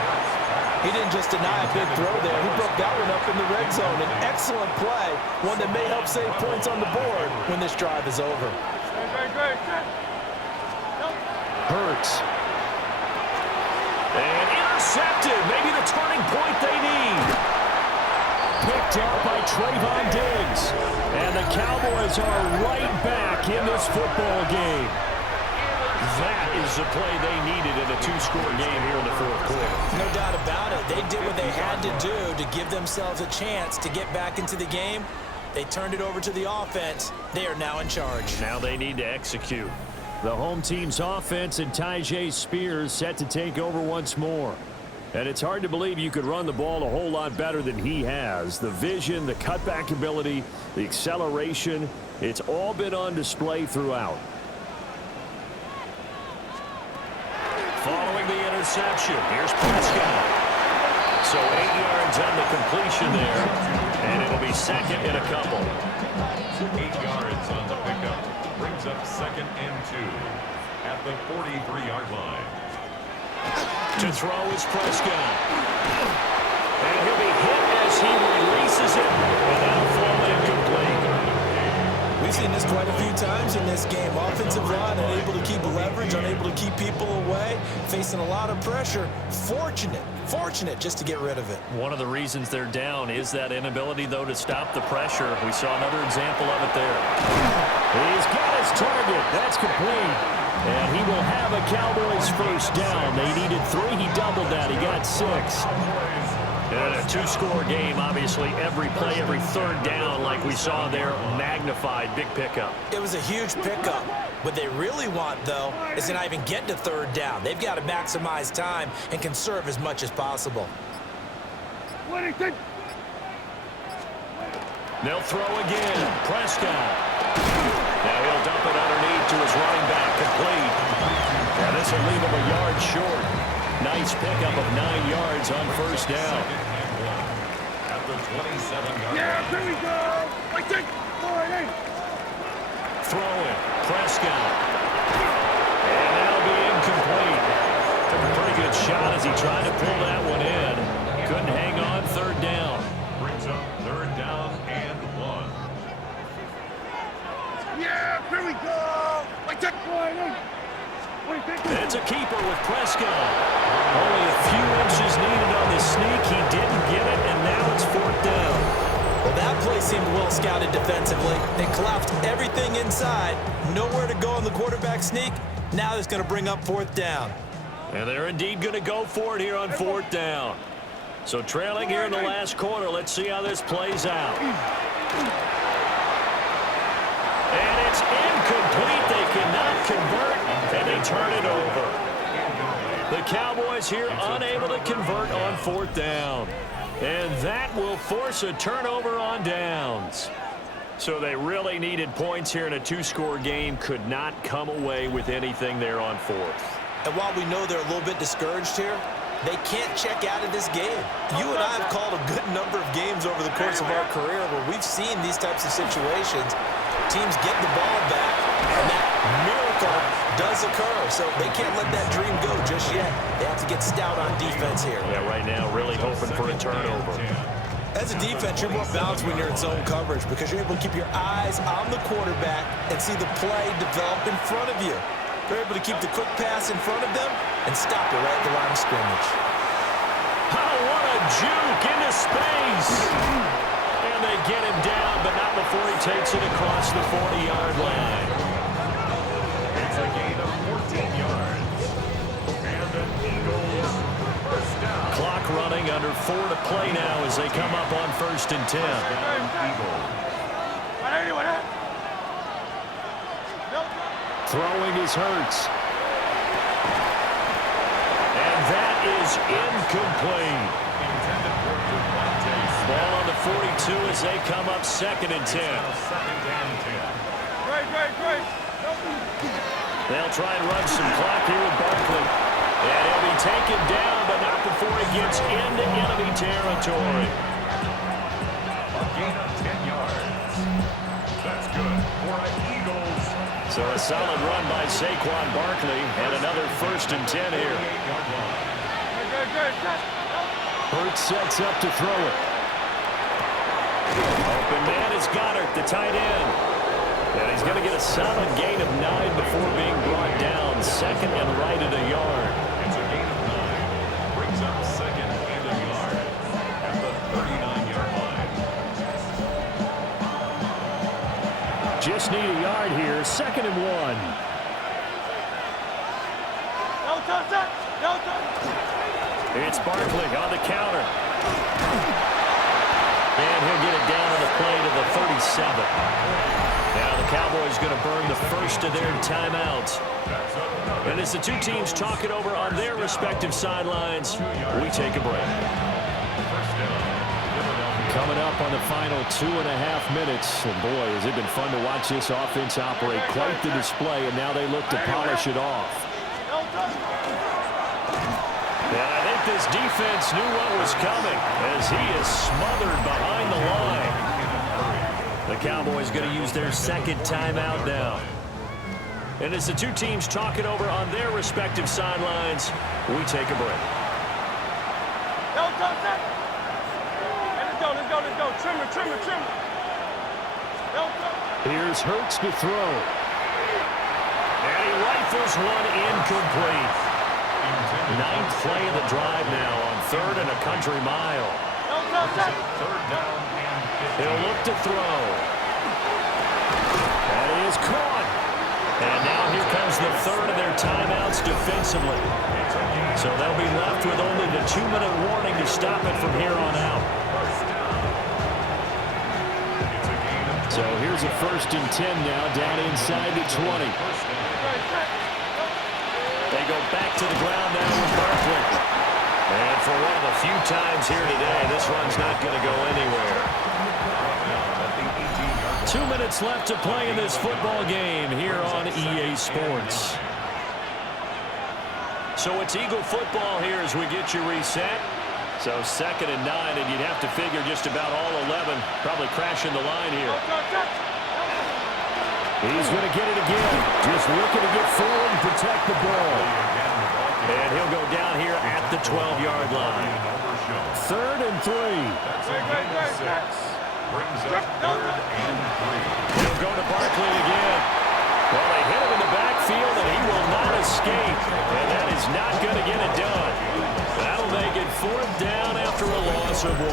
He didn't just deny a big throw there. He broke that one up in the red zone. An excellent play, one that may help save points on the board when this drive is over. Hurts. And intercepted. Maybe the turning point they need. Picked up by Trayvon Diggs. And the Cowboys are right back in this football game. That is the play they needed in a 2-score game here in the 4th quarter. No doubt about it. They did what they had to do to give themselves a chance to get back into the game. They turned it over to the offense. They are now in charge. Now they need to execute. The home team's offense and Tyjae Spears set to take over once more. And it's hard to believe you could run the ball a whole lot better than he has. The vision, the cutback ability, the acceleration, it's all been on display throughout. Following the interception, here's Prescott. So 8 yards on the completion there, and it'll be 2nd and a couple. 8 yards on the pickup. Brings up 2nd and 2 at the 43-yard line. To throw is Prescott. And he'll be hit as he releases it, and that'll fall incomplete. We've seen this quite a few times in this game. Offensive line unable to keep leverage, unable to keep people away, facing a lot of pressure. Fortunate just to get rid of it. One of the reasons they're down is that inability, though, to stop the pressure. We saw another example of it there. He's got his target. That's complete. And he will have a Cowboys first down. They needed 3. He doubled that. He got 6. And a two-score game, obviously, every play, every third down, like we saw there, magnified, big pickup. It was a huge pickup. What they really want, though, is to not even get to third down. They've got to maximize time and conserve as much as possible. They'll throw again. Prescott. Now he'll dump it underneath to his running back, complete. And this will leave him a yard short. Nice pickup of 9 yards on first down. At the 27-yard Yeah, here we go. I think. Throw it. Prescott. And that'll be incomplete. Took a pretty good shot as he tried to pull that one in. Couldn't hang on third down. brings up third down and 1. Yeah, here we go. I think. It's a keeper with Prescott. Only a few inches needed on the sneak. He didn't get it, and now it's fourth down. Well, that play seemed well scouted defensively. They collapsed everything inside. Nowhere to go on the quarterback sneak. Now it's going to bring up fourth down. And they're indeed going to go for it here on fourth down. So trailing here in the last quarter. Let's see how this plays out. And it's incomplete. They cannot convert, and they turn it over. The Cowboys here unable to convert on fourth down. And that will force a turnover on downs. So they really needed points here in a two-score game. Could not come away with anything there on fourth. And while we know they're a little bit discouraged here, they can't check out of this game. You and I have called a good number of games over the course of our career where we've seen these types of situations. Teams get the ball back, and that miracle does occur. So they can't let that dream go just yet. They have to get stout on defense here. Yeah, right now really hoping for a turnover. As a defense, you're more balanced when you're in zone coverage because you're able to keep your eyes on the quarterback and see the play develop in front of you. They're able to keep the quick pass in front of them and stop it right at the line of scrimmage. Oh, what a juke into space. And they get him down, but not before he takes it across the 40-yard line. It's a gain of 14 yards. And an Eagles first down. Clock running under 4 to play now as they come up on 1st and 10. Eagles. Throwing is Hurts. And that is incomplete. Intended for Devontae Smith. Ball on the 42 as they come up 2nd and 10. Now second and 10. They'll try and run some clock here with Barkley. And he'll be taken down, but not before he gets into enemy territory. A gain of 10 yards. That's good for an Eagles. So a solid run by Saquon Barkley, and another 1st and 10 here. 8-yard line. Hurts sets up to throw it. Open man is Goddard, the tight end. And he's going to get a solid gain of 9 before being brought down. Second and right at a yard. It's a gain of 9. Brings up second and a yard at the 39-yard line. Just need a yard here. 2nd and 1. It's Barkley on the counter. And he'll get it down on the play to the 37. Now the Cowboys going to burn the first of their timeouts. And as the two teams talk it over on their respective sidelines, we take a break. Coming up on the final 2.5 minutes. And boy, has it been fun to watch this offense operate. Quite the display, and now they look to polish it off. And I think this defense knew what was coming as he is smothered behind the line. The Cowboys going to use their second timeout now. And as the two teams talk it over on their respective sidelines, we take a break. Let's go. Trim it. Here's Hurts to throw. And he rifles one incomplete. Ninth play of the drive now on 3rd and a country mile. Third down and 15. He'll look to throw. That is caught. And now here comes the 3rd of their timeouts defensively. So they'll be left with only the 2-minute warning to stop it from here on out. So here's a 1st and 10 now, down inside the 20. They go back to the ground now with Barkley. And for one of the few times here today, this run's not going to go anywhere. 2 minutes left to play in this football game here on EA Sports. So it's Eagle football here as we get you reset. So 2nd and 9, and you'd have to figure just about all 11 probably crashing the line here. He's going to get it again. Just looking to get forward and protect the ball. And he'll go down here at the 12-yard line. 3rd and 3. That's a gain of 6. Brings up 3rd and 3. He'll go to Barkley again. Well, they hit him in the backfield, and he will not escape. And that is not going to get it done. That'll make it 4th down after a loss of 1.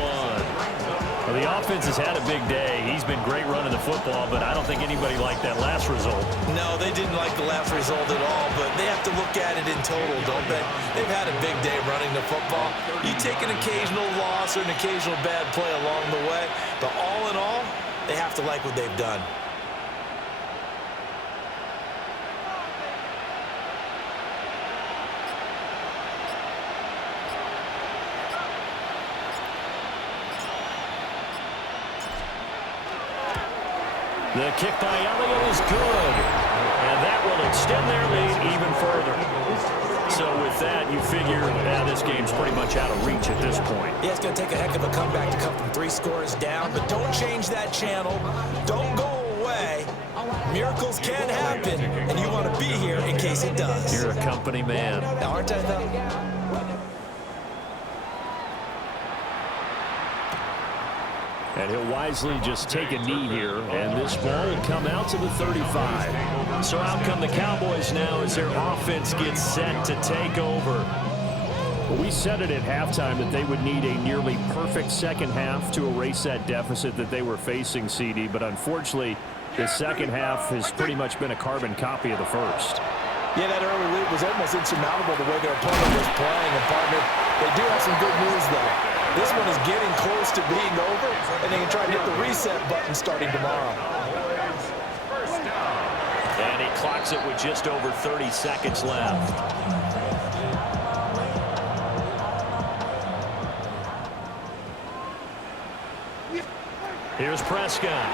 Well, the offense has had a big day. He's been great running the football, but I don't think anybody liked that last result. No, they didn't like the last result at all, but they have to look at it in total, don't they? They've had a big day running the football. You take an occasional loss or an occasional bad play along the way, but all in all, they have to like what they've done. The kick by Elliott is good, and that will extend their lead even further. So with that, you figure this game's pretty much out of reach at this point. Yeah, it's going to take a heck of a comeback to come from 3 scores down, but don't change that channel. Don't go away. Miracles can happen, and you want to be here in case it does. You're a company man. Aren't I, though? And he'll wisely just take a knee here, and this ball will come out to the 35. So out come the Cowboys now as their offense gets set to take over. Well, we said it at halftime that they would need a nearly perfect second half to erase that deficit that they were facing, CD, but unfortunately, the second half has pretty much been a carbon copy of the first. Yeah, that early lead was almost insurmountable the way their opponent was playing. And, partner, they do have some good news, though. This one is getting close to being over, and they can try to hit the reset button starting tomorrow. And he clocks it with just over 30 seconds left. Here's Prescott.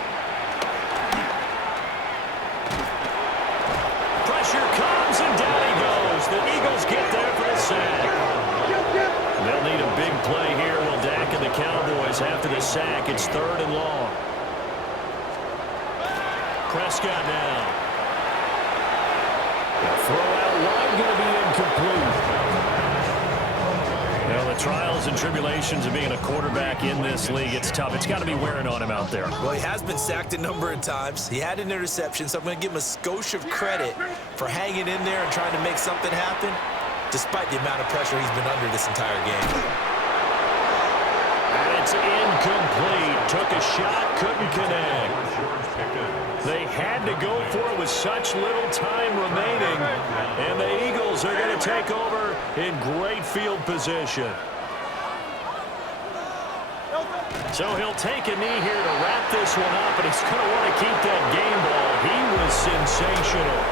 Pressure comes, and down he goes. The Eagles get there for the sack. They'll need a big play here. Will Dak and the Cowboys after the sack? It's 3rd and long. Prescott now. The throw out wide going to be incomplete. Well, the trials and tribulations of being a quarterback in this league, it's tough. It's got to be wearing on him out there. Well, he has been sacked a number of times. He had an interception, so I'm going to give him a skosh of credit for hanging in there and trying to make something happen, despite the amount of pressure he's been under this entire game. And it's incomplete. Took a shot, couldn't connect. They had to go for it with such little time remaining. And the Eagles are going to take over in great field position. So he'll take a knee here to wrap this one up, and he's going to want to keep that game ball. He was sensational.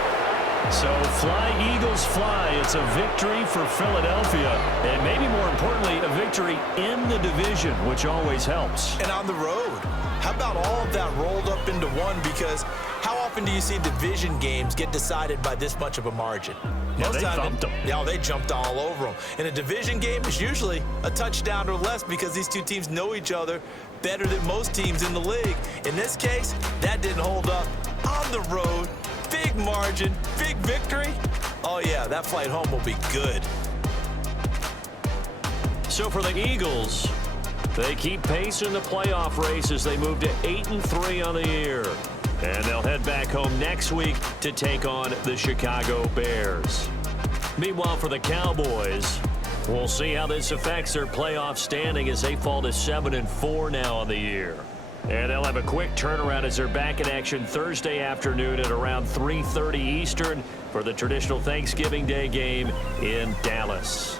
So fly, Eagles, fly. It's a victory for Philadelphia, and maybe more importantly, a victory in the division, which always helps. And on the road. How about all of that rolled up into one? Because how often do you see division games get decided by this much of a margin? Yeah, they thumped them. Yeah, they jumped all over them. And a division game is usually a touchdown or less because these two teams know each other better than most teams in the league. In this case, that didn't hold up. On the road, big margin, big victory. Oh, yeah, that flight home will be good. So for the Eagles, they keep pace in the playoff race as they move to 8-3 on the year. And they'll head back home next week to take on the Chicago Bears. Meanwhile, for the Cowboys, we'll see how this affects their playoff standing as they fall to 7-4 now on the year. And they'll have a quick turnaround as they're back in action Thursday afternoon at around 3:30 Eastern for the traditional Thanksgiving Day game in Dallas.